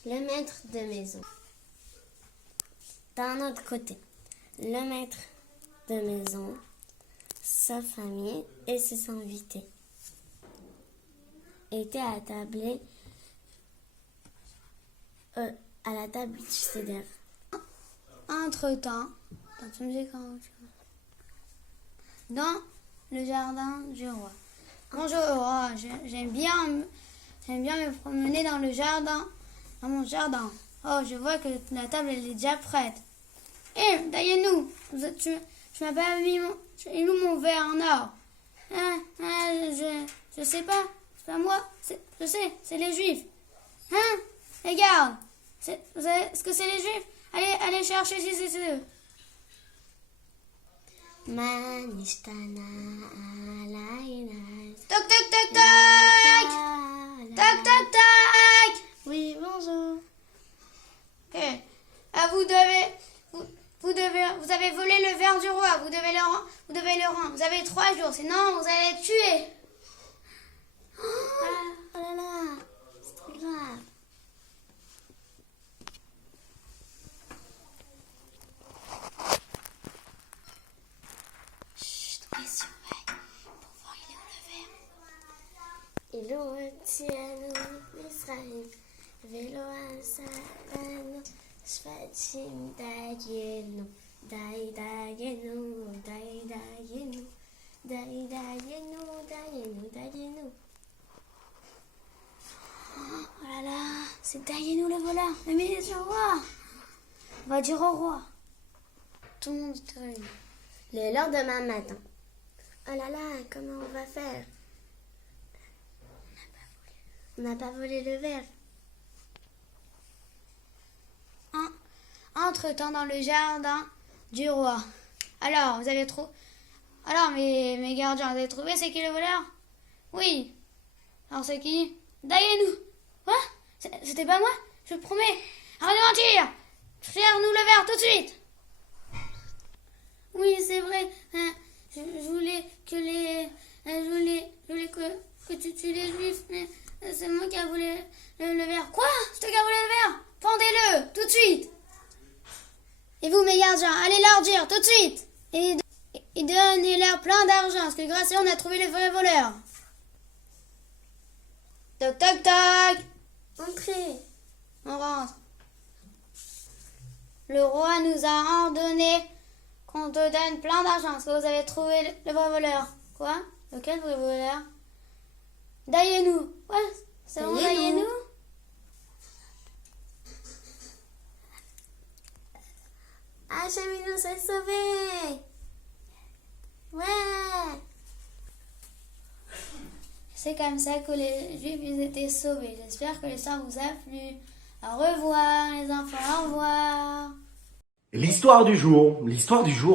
Le maître de maison. D'un autre côté, le maître de maison, sa famille et ses invités étaient attablés à la table du Seder. Entre-temps, dans le jardin du roi. Bonjour roi, j'aime bien me promener dans mon jardin. Oh, je vois que la table elle est déjà prête. Dayenu, tu m'as pas mis il est où mon verre en or? Je sais pas, c'est pas moi, je sais, c'est les Juifs. Regarde, est-ce que c'est les Juifs? Allez chercher si c'est eux. Toc toc toc toc. Toc toc toc. Oui, bonjour. Vous avez volé le verre du roi, vous devez le rendre. Vous avez 3 jours, sinon vous allez être tué. Oh là là, c'est trop grave. Chut, on surveille pour voir il est où le verre. Il Eloheinu Israël, Velo Asanu, Shvatim Dayenu. Dayenu. Oh là là, c'est Dayenu le voleur, le ministre du roi. On va dire au roi. Tout le monde est réuni. Le lendemain matin. Oh là là, comment on va faire? On n'a pas volé le verre. Entre-temps, dans le jardin du roi. Alors, vous avez trouvé... Alors, mes gardiens, vous avez trouvé c'est qui le voleur? Oui. Alors, c'est qui? Dayenu. Quoi? C'était pas moi? Je te promets. Arrête de mentir. Serre-nous le verre tout de suite. Oui, c'est vrai. Je voulais que tu tues les Juifs, mais c'est moi qui a volé le verre. Quoi? C'est toi qui a volé le verre? Pendez-le, tout de suite. Et vous, mes gardiens, allez leur dire, tout de suite. Et donnez-leur plein d'argent, parce que grâce à eux, on a trouvé le vrai voleur. Toc, toc, toc. Entrez. On rentre. Le roi nous a ordonné qu'on te donne plein d'argent, parce que vous avez trouvé le vrai voleur. Quoi? Lequel vrai voleur? Dayenu. Ouais, c'est bon, Dayenu. Hachem nous s'est sauvés. Ouais. C'est comme ça que les Juifs ils étaient sauvés. J'espère que l'histoire vous a plu. Au revoir les enfants, au revoir. L'histoire du jour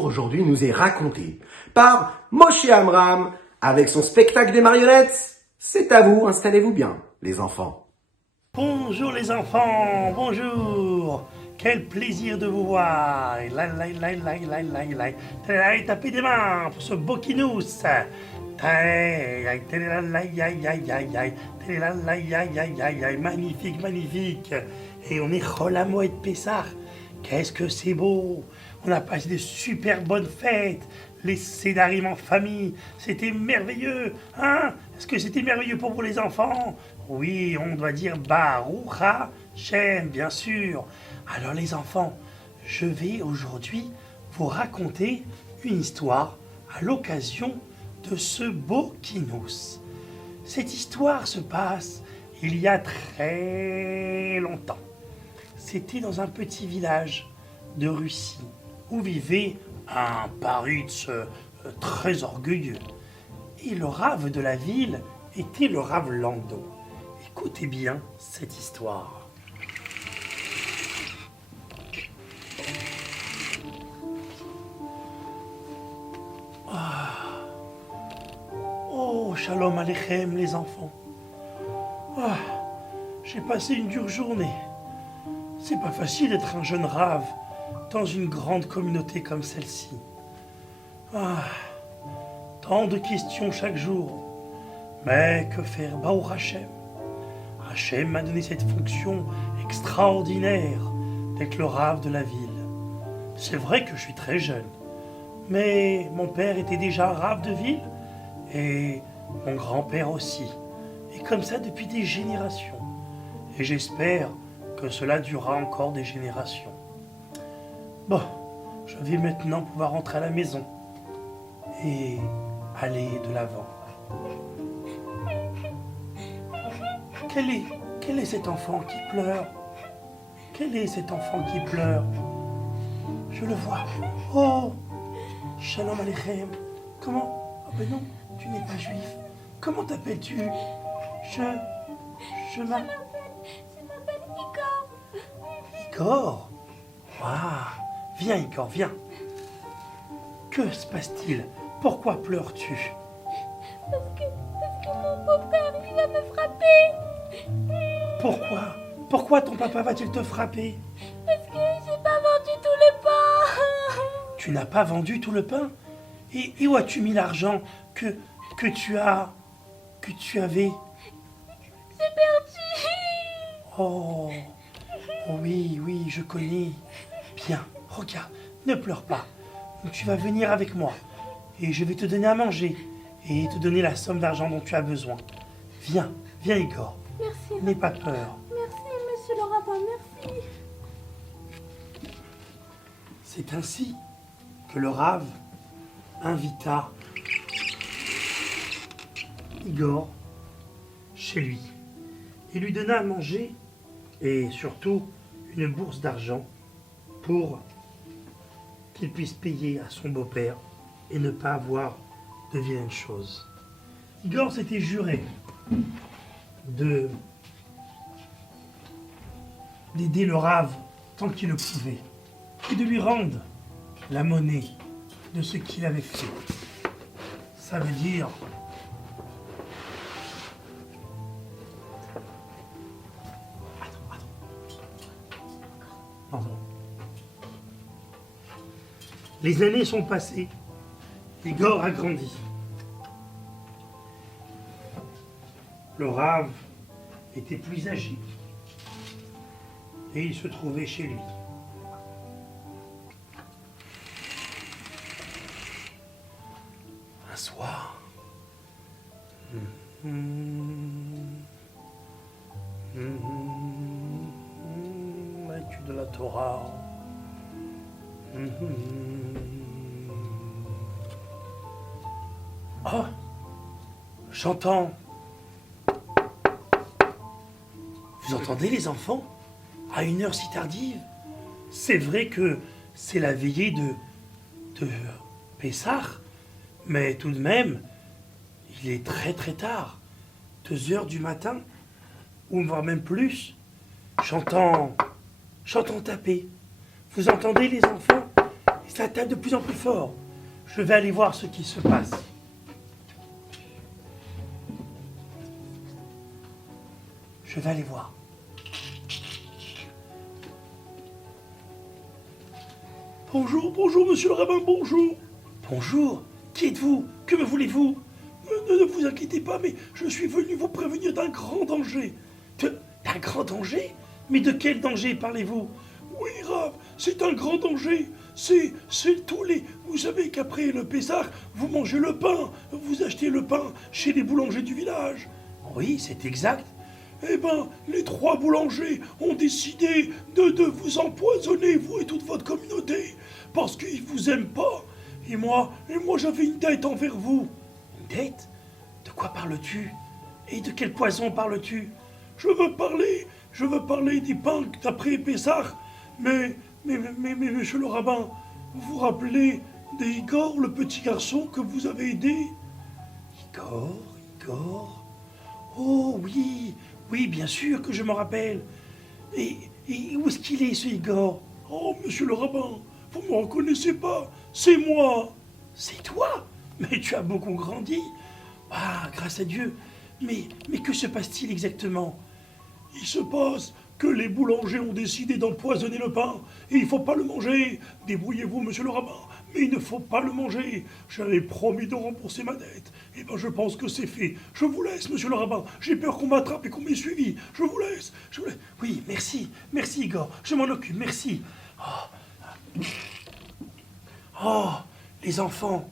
aujourd'hui nous est racontée par Moshe Amram avec son spectacle des marionnettes. C'est à vous, installez-vous bien les enfants. Bonjour les enfants, bonjour. Quel plaisir de vous voir. Tapez des mains pour ce beau kinous. Magnifique, magnifique. Et on est Chol Hamoed Pessah. Qu'est-ce que c'est beau! On a passé de super bonnes fêtes, les sédarim en famille, c'était merveilleux, hein? Est-ce que c'était merveilleux pour vous les enfants? Oui, on doit dire Baruch Hashem, bien sûr. Alors les enfants, je vais aujourd'hui vous raconter une histoire à l'occasion de ce beau Kinous. Cette histoire se passe il y a très longtemps. C'était dans un petit village de Russie où vivait un paritz très orgueilleux. Et le rave de la ville était le rave Lando. Écoutez bien cette histoire. Oh, shalom aleichem les enfants. J'ai passé une dure journée. C'est pas facile d'être un jeune rave dans une grande communauté comme celle-ci. Tant de questions chaque jour. Mais que faire? Baruch Hashem. Hashem m'a donné cette fonction extraordinaire d'être le rave de la ville. C'est vrai que je suis très jeune, mais mon père était déjà un rave de ville et mon grand-père aussi. Et comme ça depuis des générations. Et j'espère que cela durera encore des générations. Bon, je vais maintenant pouvoir rentrer à la maison et aller de l'avant. Quel est cet enfant qui pleure? Quel est cet enfant qui pleure? Je le vois. Oh, shalom aleichem. Comment? Oh ben non, tu n'es pas juif. Comment t'appelles-tu? Je m'appelle Igor. Igor? Viens Igor, viens. Que se passe-t-il? Pourquoi pleures-tu? Parce que mon beau-père, il va me frapper. Pourquoi ton papa va-t-il te frapper? Parce que j'ai pas vendu tout le pain. Tu n'as pas vendu tout le pain? Et où as-tu mis l'argent que tu avais? J'ai perdu. Oh oui, je connais. Bien, regarde, ne pleure pas. Tu vas venir avec moi et je vais te donner à manger et te donner la somme d'argent dont tu as besoin. Viens Igor. Merci. N'aie pas peur. Merci, monsieur le rabbin, merci. C'est ainsi que le rave invita Igor chez lui et lui donna à manger et surtout une bourse d'argent pour qu'il puisse payer à son beau-père et ne pas avoir de vilaines choses. Igor s'était juré d'aider le rave tant qu'il le pouvait et de lui rendre la monnaie de ce qu'il avait fait. Ça veut dire Attends. Les années sont passées. Igor a grandi. Le rave était plus âgé. Et il se trouvait chez lui. Un soir, l'étude de la Torah. Oh, j'entends. Vous entendez les enfants? À une heure si tardive? C'est vrai que c'est la veillée de Pessah, mais tout de même, il est très très tard. 2 heures du matin, ou voire même plus. J'entends taper. Vous entendez les enfants? Ça tape de plus en plus fort. Je vais aller voir ce qui se passe. Je vais aller voir. Bonjour, monsieur le rabbin, bonjour. Bonjour, qui êtes-vous? Que me voulez-vous? Ne vous inquiétez pas, mais je suis venu vous prévenir d'un grand danger. D'un grand danger? Mais de quel danger parlez-vous? Oui, Rav, c'est un grand danger. C'est tous les... Vous savez qu'après le Pessah, vous mangez le pain. Vous achetez le pain chez les boulangers du village. Oui, c'est exact. Eh ben, les 3 boulangers ont décidé de vous empoisonner, vous et toute votre communauté, parce qu'ils vous aiment pas. Et moi j'avais une dette envers vous. Une dette? De quoi parles-tu? Et de quel poison parles-tu? Je veux parler des pains d'après Pessah. Mais, monsieur le rabbin, vous vous rappelez d'Igor, le petit garçon que vous avez aidé? Igor? Oh oui, bien sûr que je m'en rappelle. Et où est-ce qu'il est, ce Igor? Oh, monsieur le rabbin, vous ne me reconnaissez pas, c'est moi. C'est toi? Mais tu as beaucoup grandi. Ah, grâce à Dieu. Mais que se passe-t-il exactement? Il se passe que les boulangers ont décidé d'empoisonner le pain, et il ne faut pas le manger. Débrouillez-vous, monsieur le rabbin, mais il ne faut pas le manger. J'avais promis de rembourser ma dette. Eh ben, je pense que c'est fait. Je vous laisse, monsieur le rabbin. J'ai peur qu'on m'attrape et qu'on m'ait suivi. Je vous laisse. Oui, merci, Igor. Je m'en occupe, merci. Oh, les enfants,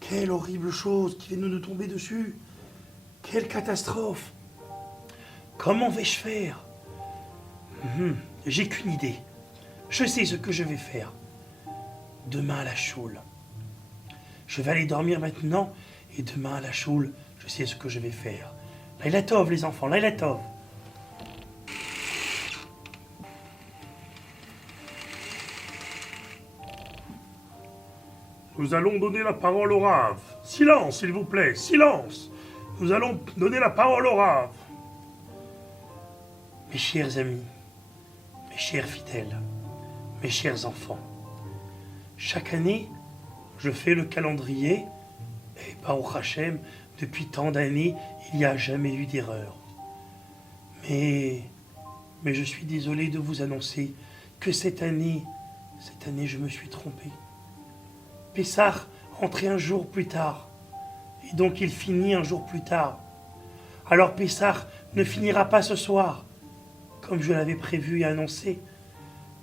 quelle horrible chose qui vient de nous tomber dessus. Quelle catastrophe. Comment vais-je faire? J'ai qu'une idée. Je sais ce que je vais faire. Demain à la choule. Je vais aller dormir maintenant, et demain à la choule, je sais ce que je vais faire. Laïla Tov, les enfants, Laïla Tov. Nous allons donner la parole au Rav. Silence, s'il vous plaît, silence. Nous allons donner la parole au Rav. Mes chers amis, mes chers fidèles, mes chers enfants, chaque année, je fais le calendrier, et Baruch Hashem, depuis tant d'années, il n'y a jamais eu d'erreur. Mais je suis désolé de vous annoncer que cette année, je me suis trompé. Pessah rentrait un jour plus tard, et donc il finit un jour plus tard. Alors Pessah ne finira pas ce soir, comme je l'avais prévu et annoncé,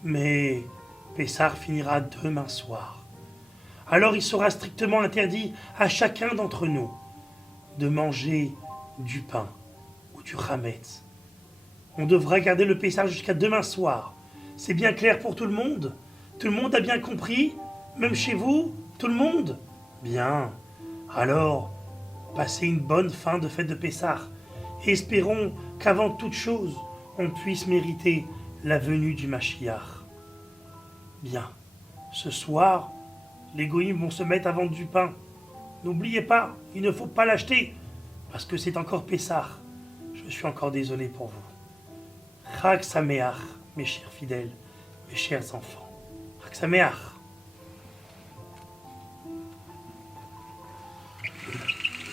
mais Pessah finira demain soir. Alors il sera strictement interdit à chacun d'entre nous de manger du pain ou du chametz. On devra garder le Pessah jusqu'à demain soir. C'est bien clair pour tout le monde? Tout le monde a bien compris? Même chez vous? Tout le monde? Bien. Alors, passez une bonne fin de fête de Pessah. Et espérons qu'avant toute chose, on puisse mériter la venue du Mashiach. Bien. Ce soir, les goïms vont se mettre à vendre du pain. N'oubliez pas, il ne faut pas l'acheter, parce que c'est encore Pessah. Je suis encore désolé pour vous. Chag Sameach, mes chers fidèles, mes chers enfants. Chag Sameach.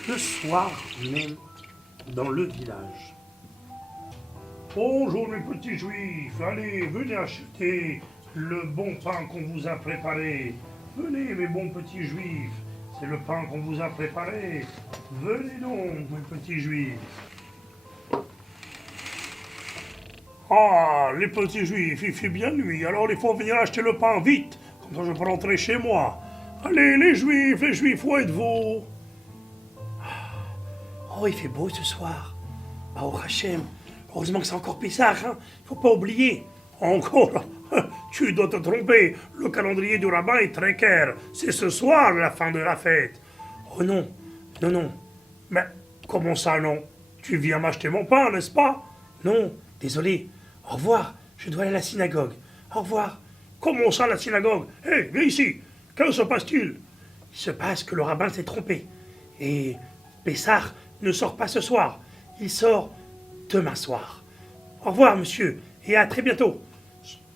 Le soir même, dans le village. Bonjour mes petits juifs, allez, venez acheter le bon pain qu'on vous a préparé. Venez mes bons petits juifs, c'est le pain qu'on vous a préparé. Venez donc mes petits juifs. Ah, les petits juifs, il fait bien nuit, alors il faut venir acheter le pain vite, comme ça je peux rentrer chez moi. Allez les juifs, où êtes-vous? Oh, il fait beau ce soir. Baruch Hashem. Heureusement que c'est encore Pessah, hein. Faut pas oublier. Encore? Tu dois te tromper. Le calendrier du rabbin est très clair. C'est ce soir la fin de la fête. Oh non. Mais comment ça non? Tu viens m'acheter mon pain, n'est-ce pas? Non, désolé. Au revoir, je dois aller à la synagogue. Au revoir. Comment ça la synagogue? Hé, viens ici. Que se passe-t-il? Il se passe que le rabbin s'est trompé. Et Pessah ne sort pas ce soir. Il sort demain soir. Au revoir, monsieur, et à très bientôt.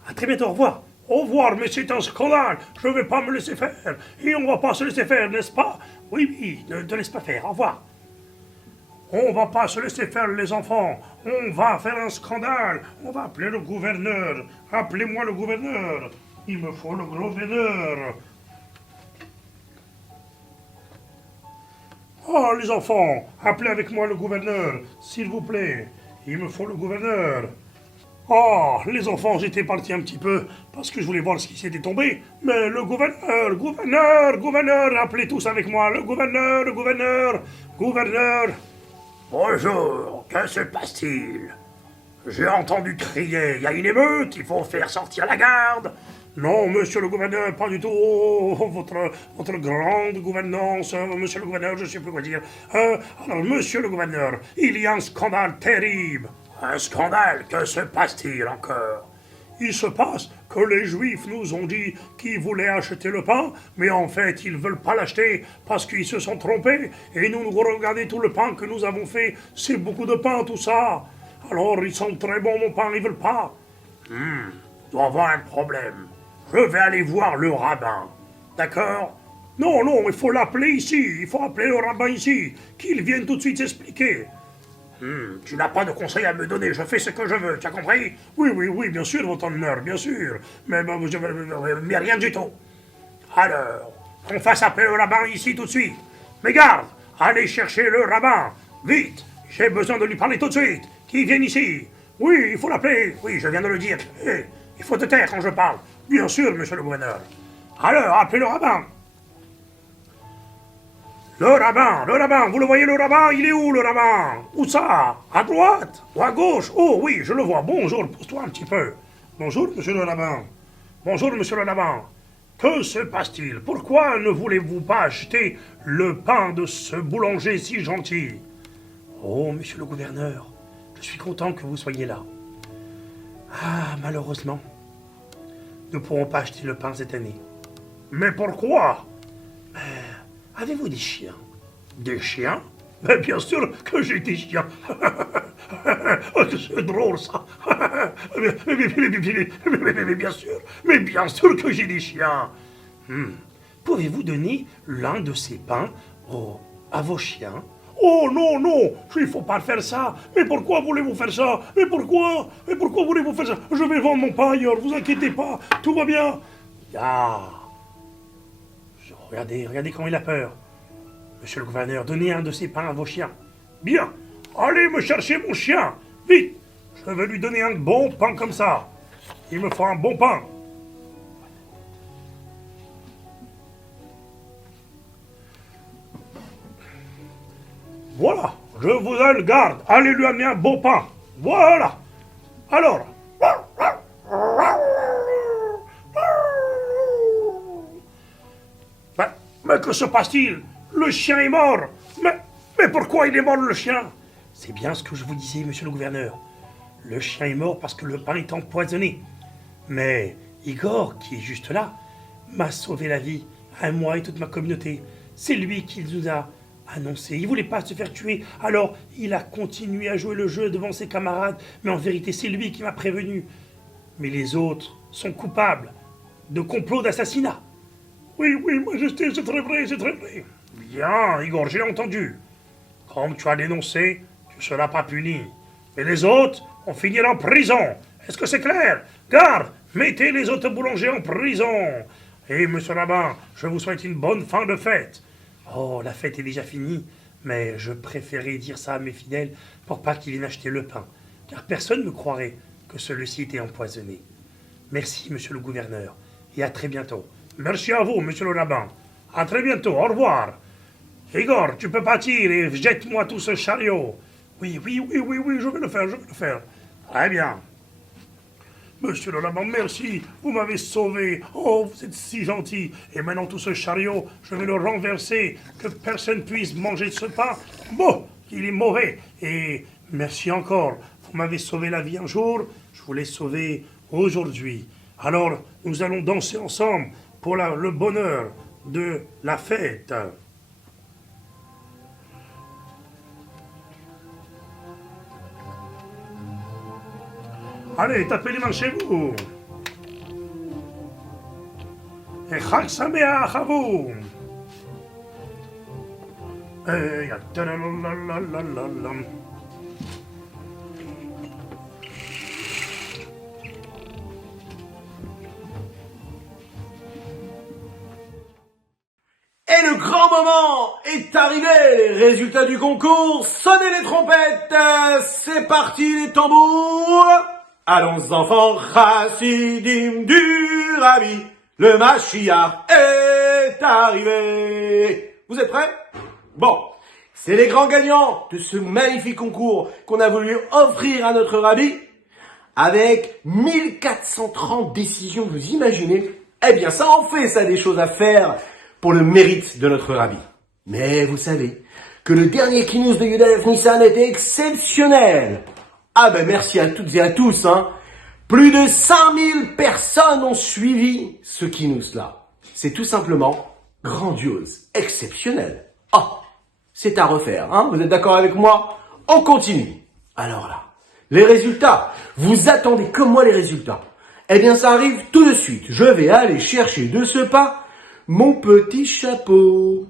À très bientôt, au revoir. Au revoir, mais c'est un scandale. Je ne vais pas me laisser faire. Et on ne va pas se laisser faire, n'est-ce pas? Oui, ne te laisse pas faire. Au revoir. On ne va pas se laisser faire, les enfants. On va faire un scandale. On va appeler le gouverneur. Appelez-moi le gouverneur. Il me faut le gouverneur. Oh, les enfants, appelez avec moi le gouverneur, s'il vous plaît. Il me faut le gouverneur. Oh, les enfants, j'étais parti un petit peu parce que je voulais voir ce qui s'était tombé. Mais le gouverneur, appelez tous avec moi, le gouverneur. Bonjour, que se passe-t-il? J'ai entendu crier, il y a une émeute, il faut faire sortir la garde. Non, monsieur le gouverneur, pas du tout. Oh, votre grande gouvernance, monsieur le gouverneur, je ne sais plus quoi dire. Alors, monsieur le gouverneur, il y a un scandale terrible. Un scandale? Que se passe-t-il encore? Il se passe que les Juifs nous ont dit qu'ils voulaient acheter le pain, mais en fait, ils ne veulent pas l'acheter parce qu'ils se sont trompés. Et nous regardez tout le pain que nous avons fait, c'est beaucoup de pain, tout ça. Alors, ils sont très bons, mon pain, ils ne veulent pas. Il doit avoir un problème. Je vais aller voir le rabbin. D'accord? Non, il faut l'appeler ici. Il faut appeler le rabbin ici. Qu'il vienne tout de suite expliquer. Tu n'as pas de conseils à me donner. Je fais ce que je veux. Tu as compris? Oui, bien sûr, votre honneur, bien sûr. Mais rien du tout. Alors, qu'on fasse appeler le rabbin ici tout de suite. Mais garde, allez chercher le rabbin. Vite, j'ai besoin de lui parler tout de suite. Qu'il vienne ici. Oui, il faut l'appeler. Oui, je viens de le dire. Il faut te taire quand je parle. Bien sûr, monsieur le gouverneur. Alors, appelez le rabbin. Le rabbin, vous le voyez le rabbin? Il est où le rabbin? Où ça? À droite? Ou à gauche? Oh oui, je le vois. Bonjour, pousse-toi un petit peu. Bonjour, monsieur le rabbin. Bonjour, monsieur le rabbin. Que se passe-t-il? Pourquoi ne voulez-vous pas acheter le pain de ce boulanger si gentil? Oh, monsieur le gouverneur, je suis content que vous soyez là. Ah, malheureusement, nous ne pourrons pas acheter le pain cette année. Mais pourquoi? Avez-vous des chiens? Des chiens? Mais bien sûr que j'ai des chiens. C'est drôle ça. Mais bien sûr que j'ai des chiens. Pouvez-vous donner l'un de ces pains à vos chiens? Oh non, il ne faut pas faire ça. Mais pourquoi voulez-vous faire ça? Mais pourquoi voulez-vous faire ça? Je vais vendre mon pain ailleurs, vous inquiétez pas, tout va bien. Regardez comment il a peur. Monsieur le gouverneur, donnez un de ces pains à vos chiens. Bien, allez me chercher mon chien, vite. Je vais lui donner un bon pain comme ça. Il me faut un bon pain. Voilà, je vous en garde. Allez lui amener un bon pain. Voilà. Alors. Mais que se passe-t-il? Le chien est mort. Mais pourquoi il est mort, le chien? C'est bien ce que je vous disais, monsieur le gouverneur. Le chien est mort parce que le pain est empoisonné. Mais Igor, qui est juste là, m'a sauvé la vie, à moi et toute ma communauté. C'est lui qui nous a annoncé. Il voulait pas se faire tuer, alors il a continué à jouer le jeu devant ses camarades. Mais en vérité, c'est lui qui m'a prévenu. Mais les autres sont coupables de complot d'assassinat. Oui, majesté, c'est très vrai. Bien, Igor, j'ai entendu. Comme tu as dénoncé, tu ne seras pas puni. Mais les autres, on finira en prison. Est-ce que c'est clair? Garde, mettez les autres boulangers en prison. Et monsieur rabbin, je vous souhaite une bonne fin de fête. Oh, la fête est déjà finie, mais je préférais dire ça à mes fidèles pour pas qu'ils viennent acheter le pain, car personne ne croirait que celui-ci était empoisonné. Merci, monsieur le gouverneur, et à très bientôt. Merci à vous, monsieur le rabbin. À très bientôt, au revoir. Igor, tu peux partir et jette-moi tout ce chariot. Oui, je vais le faire. Très bien. Monsieur le rabbin, merci, vous m'avez sauvé. Oh, vous êtes si gentil. Et maintenant, tout ce chariot, je vais le renverser, que personne puisse manger de ce pain. Bon, il est mauvais. Et merci encore. Vous m'avez sauvé la vie un jour, je vous l'ai sauvé aujourd'hui. Alors, nous allons danser ensemble pour le bonheur de la fête. Allez, tapez les mains chez vous. Et Chag Sameach à vous. Et le grand moment est arrivé, les résultats du concours, sonnez les trompettes, c'est parti les tambours. Allons enfants, chassidim du Rabbi, le Mashiach est arrivé. Vous êtes prêts? Bon, c'est les grands gagnants de ce magnifique concours qu'on a voulu offrir à notre Rabbi avec 1430 décisions, vous imaginez? Eh bien, ça en fait, ça, des choses à faire pour le mérite de notre Rabbi. Mais vous savez que le dernier Kinous de Yudalef Nissan était exceptionnel. Ah ben merci à toutes et à tous, hein. Plus de 5000 personnes ont suivi ce Kinous-là. C'est tout simplement grandiose, exceptionnel. Oh, c'est à refaire, hein. Vous êtes d'accord avec moi? On continue. Alors là, les résultats. Vous attendez comme moi les résultats. Eh bien, ça arrive tout de suite. Je vais aller chercher de ce pas mon petit chapeau.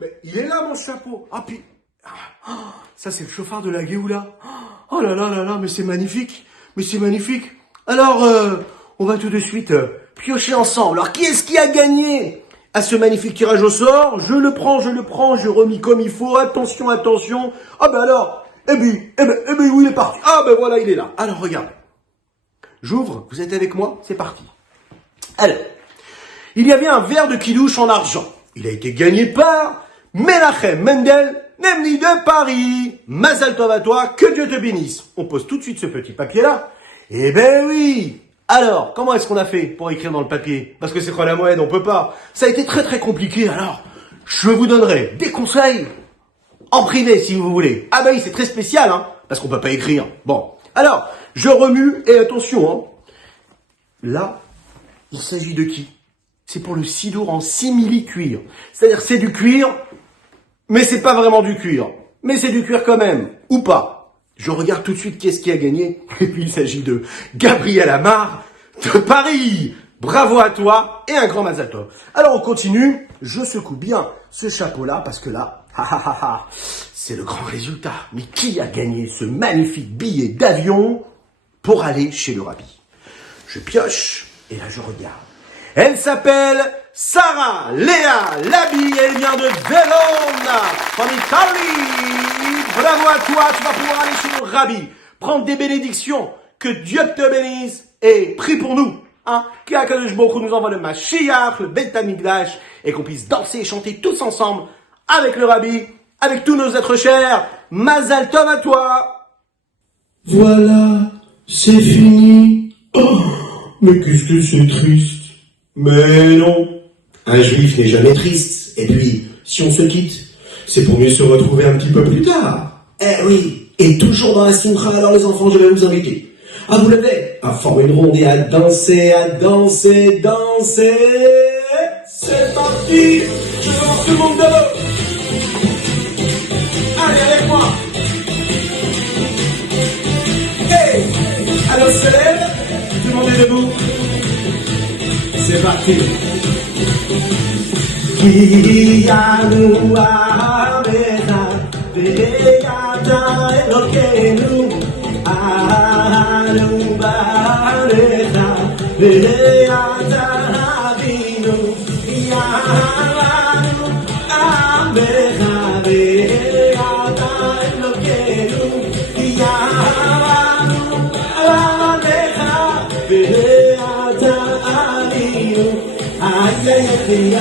Mais il est là mon chapeau. Ah puis, ça c'est le chauffard de la Géoula. Oh là là là là, mais c'est magnifique. Mais c'est magnifique. Alors, on va tout de suite piocher ensemble. Alors, qui est-ce qui a gagné à ce magnifique tirage au sort? Je le prends, je remis comme il faut. Attention, attention. Ah ben alors, eh ben, où il est parti? Ah ben voilà, il est là. Alors, regarde. J'ouvre, vous êtes avec moi? C'est parti. Alors, il y avait un verre de kidouche en argent. Il a été gagné par Menachem Mendel, Nemni de Paris. Mazal tov à toi, que Dieu te bénisse. On pose tout de suite ce petit papier-là. Eh ben oui. Alors, comment est-ce qu'on a fait pour écrire dans le papier? Parce que c'est quoi la moyenne, on peut pas. Ça a été très très compliqué, alors je vous donnerai des conseils en privé si vous voulez. Ah bah oui, c'est très spécial, hein, parce qu'on peut pas écrire. Bon, alors, je remue, et attention, hein. Là, il s'agit de qui? C'est pour le sidour en simili-cuir. C'est-à-dire c'est du cuir, mais c'est pas vraiment du cuir. Mais c'est du cuir quand même, ou pas. Je regarde tout de suite qui est-ce qui a gagné. Et puis il s'agit de Gabriel Amar de Paris. Bravo à toi et un grand Mazal tov. Alors on continue. Je secoue bien ce chapeau-là parce que là, c'est le grand résultat. Mais qui a gagné ce magnifique billet d'avion pour aller chez le Rabbi? Je pioche et là je regarde. Elle s'appelle Sarah Léa Labi, elle vient de Verona, en Italie. Bravo à toi, tu vas pouvoir aller chez le Rabbi, prendre des bénédictions, que Dieu te bénisse, et prie pour nous, hein, qu'Akadosh Baruch Hu nous envoie le Mashiach, le Beit HaMikdash, et qu'on puisse danser et chanter tous ensemble, avec le Rabbi, avec tous nos êtres chers. Mazal tov à toi. Voilà, c'est fini. Oh, mais qu'est-ce que c'est triste. Mais non, un juif n'est jamais triste. Et puis, si on se quitte, c'est pour mieux se retrouver un petit peu plus tard. Eh oui, et toujours dans la simcha, alors les enfants, je vais vous inviter à vous lever, à former une ronde et à danser, danser. C'est parti, je lance tout le monde debout. Allez, avec moi. Hey, alors on se lève, tout le monde est debout. C'est parti. Kiyanu Amecha, Ve'yata Elokeinu, Anu Barecha, Ve'yata Avinu, Yanu Amecha, Ve'yata Elokeinu, Yanu Amecha, Ve'yata Avinu. Ay, ay, ay,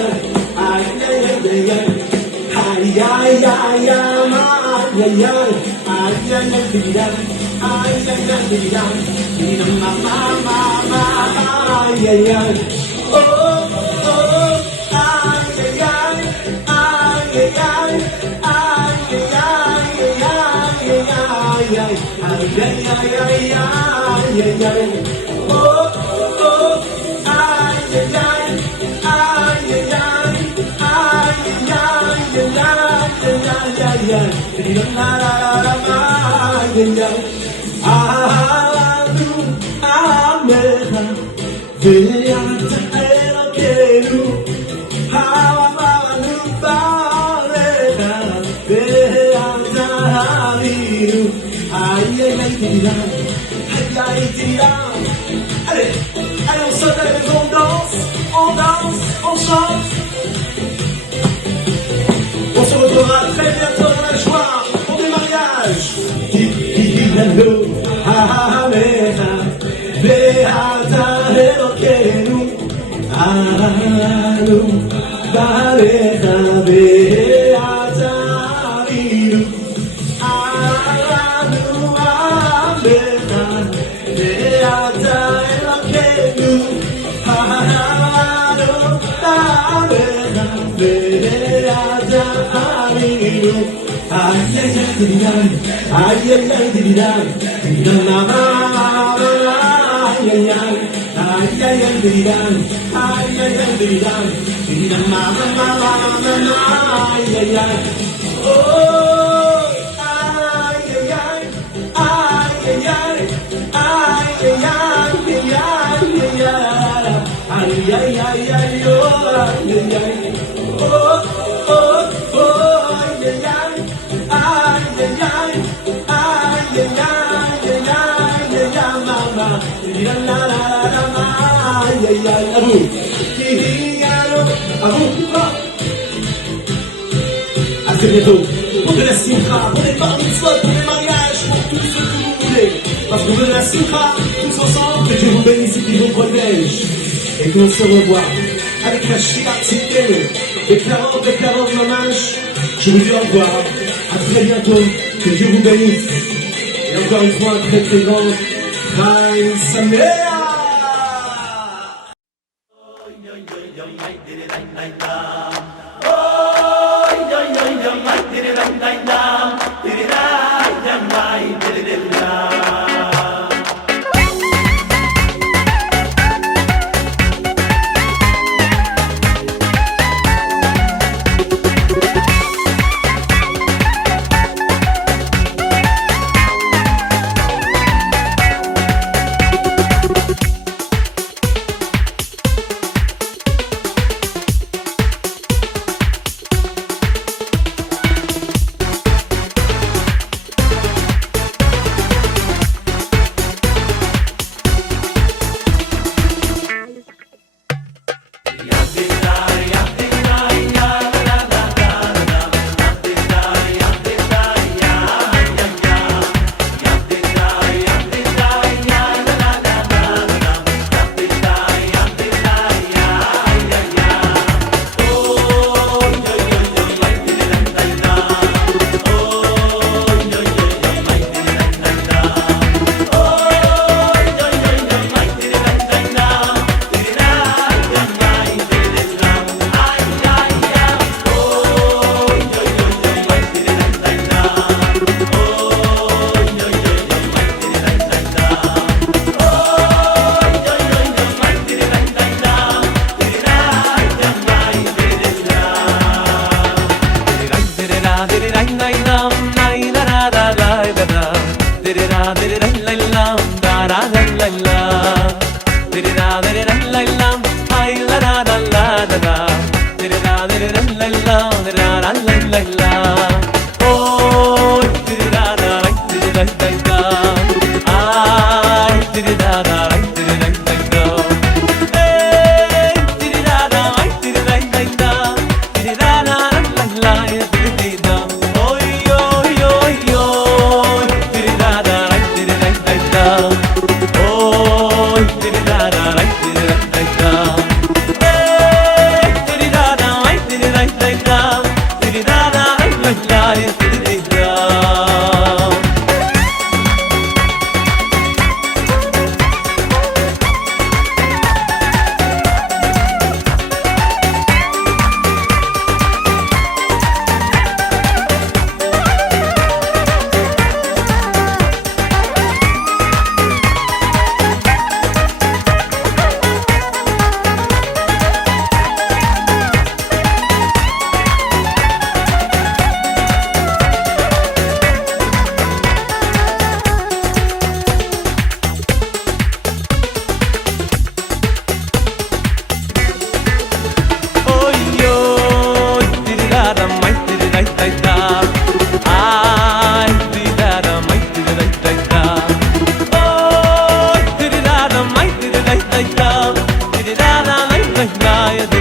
ay, ay, ay, ay, ay, Ve'yata on danse, on chante. On se retrouvera très bientôt dans la joie pour des mariages. Dilalo, Ameha, Beata Elokenu, Anu, Barecha, Beata Inu, Anu, Ameha, Beata Elokenu, Anu, Barecha, Beata Inu. Ay, ay, ay, dividai, ay, ay, ay, dividai, dividai, ay, ay, ay, ay, ay, ay, dividai, ay, ay, ay, dividai, dividai, ay, ay, ay, oh, ay, ay, ay, ay, ay, ay, ay, ay, ay, ay, ay, oh, ay, ay, ay, oh, oh, oh, ay, ay, ay. Ay, ay, ay, ay, ay, ay, ay, ay, ay, ay, mama, la la la la la, ay, ay, ay, à vous, à vous, à très bientôt, pour de la simcha, pour les bar mitzvot, pour les mariages, pour tout ce que vous voulez, parce que vous de la simcha, tous ensemble, que Dieu vous bénisse et qu'il vous protège, et qu'on se revoit avec la Shiva Tzidkenu, et 40 mamash, je vous dis au revoir. À très bientôt, que Dieu vous bénisse. Et encore une fois, un très très grand Chag Sameach. Like ya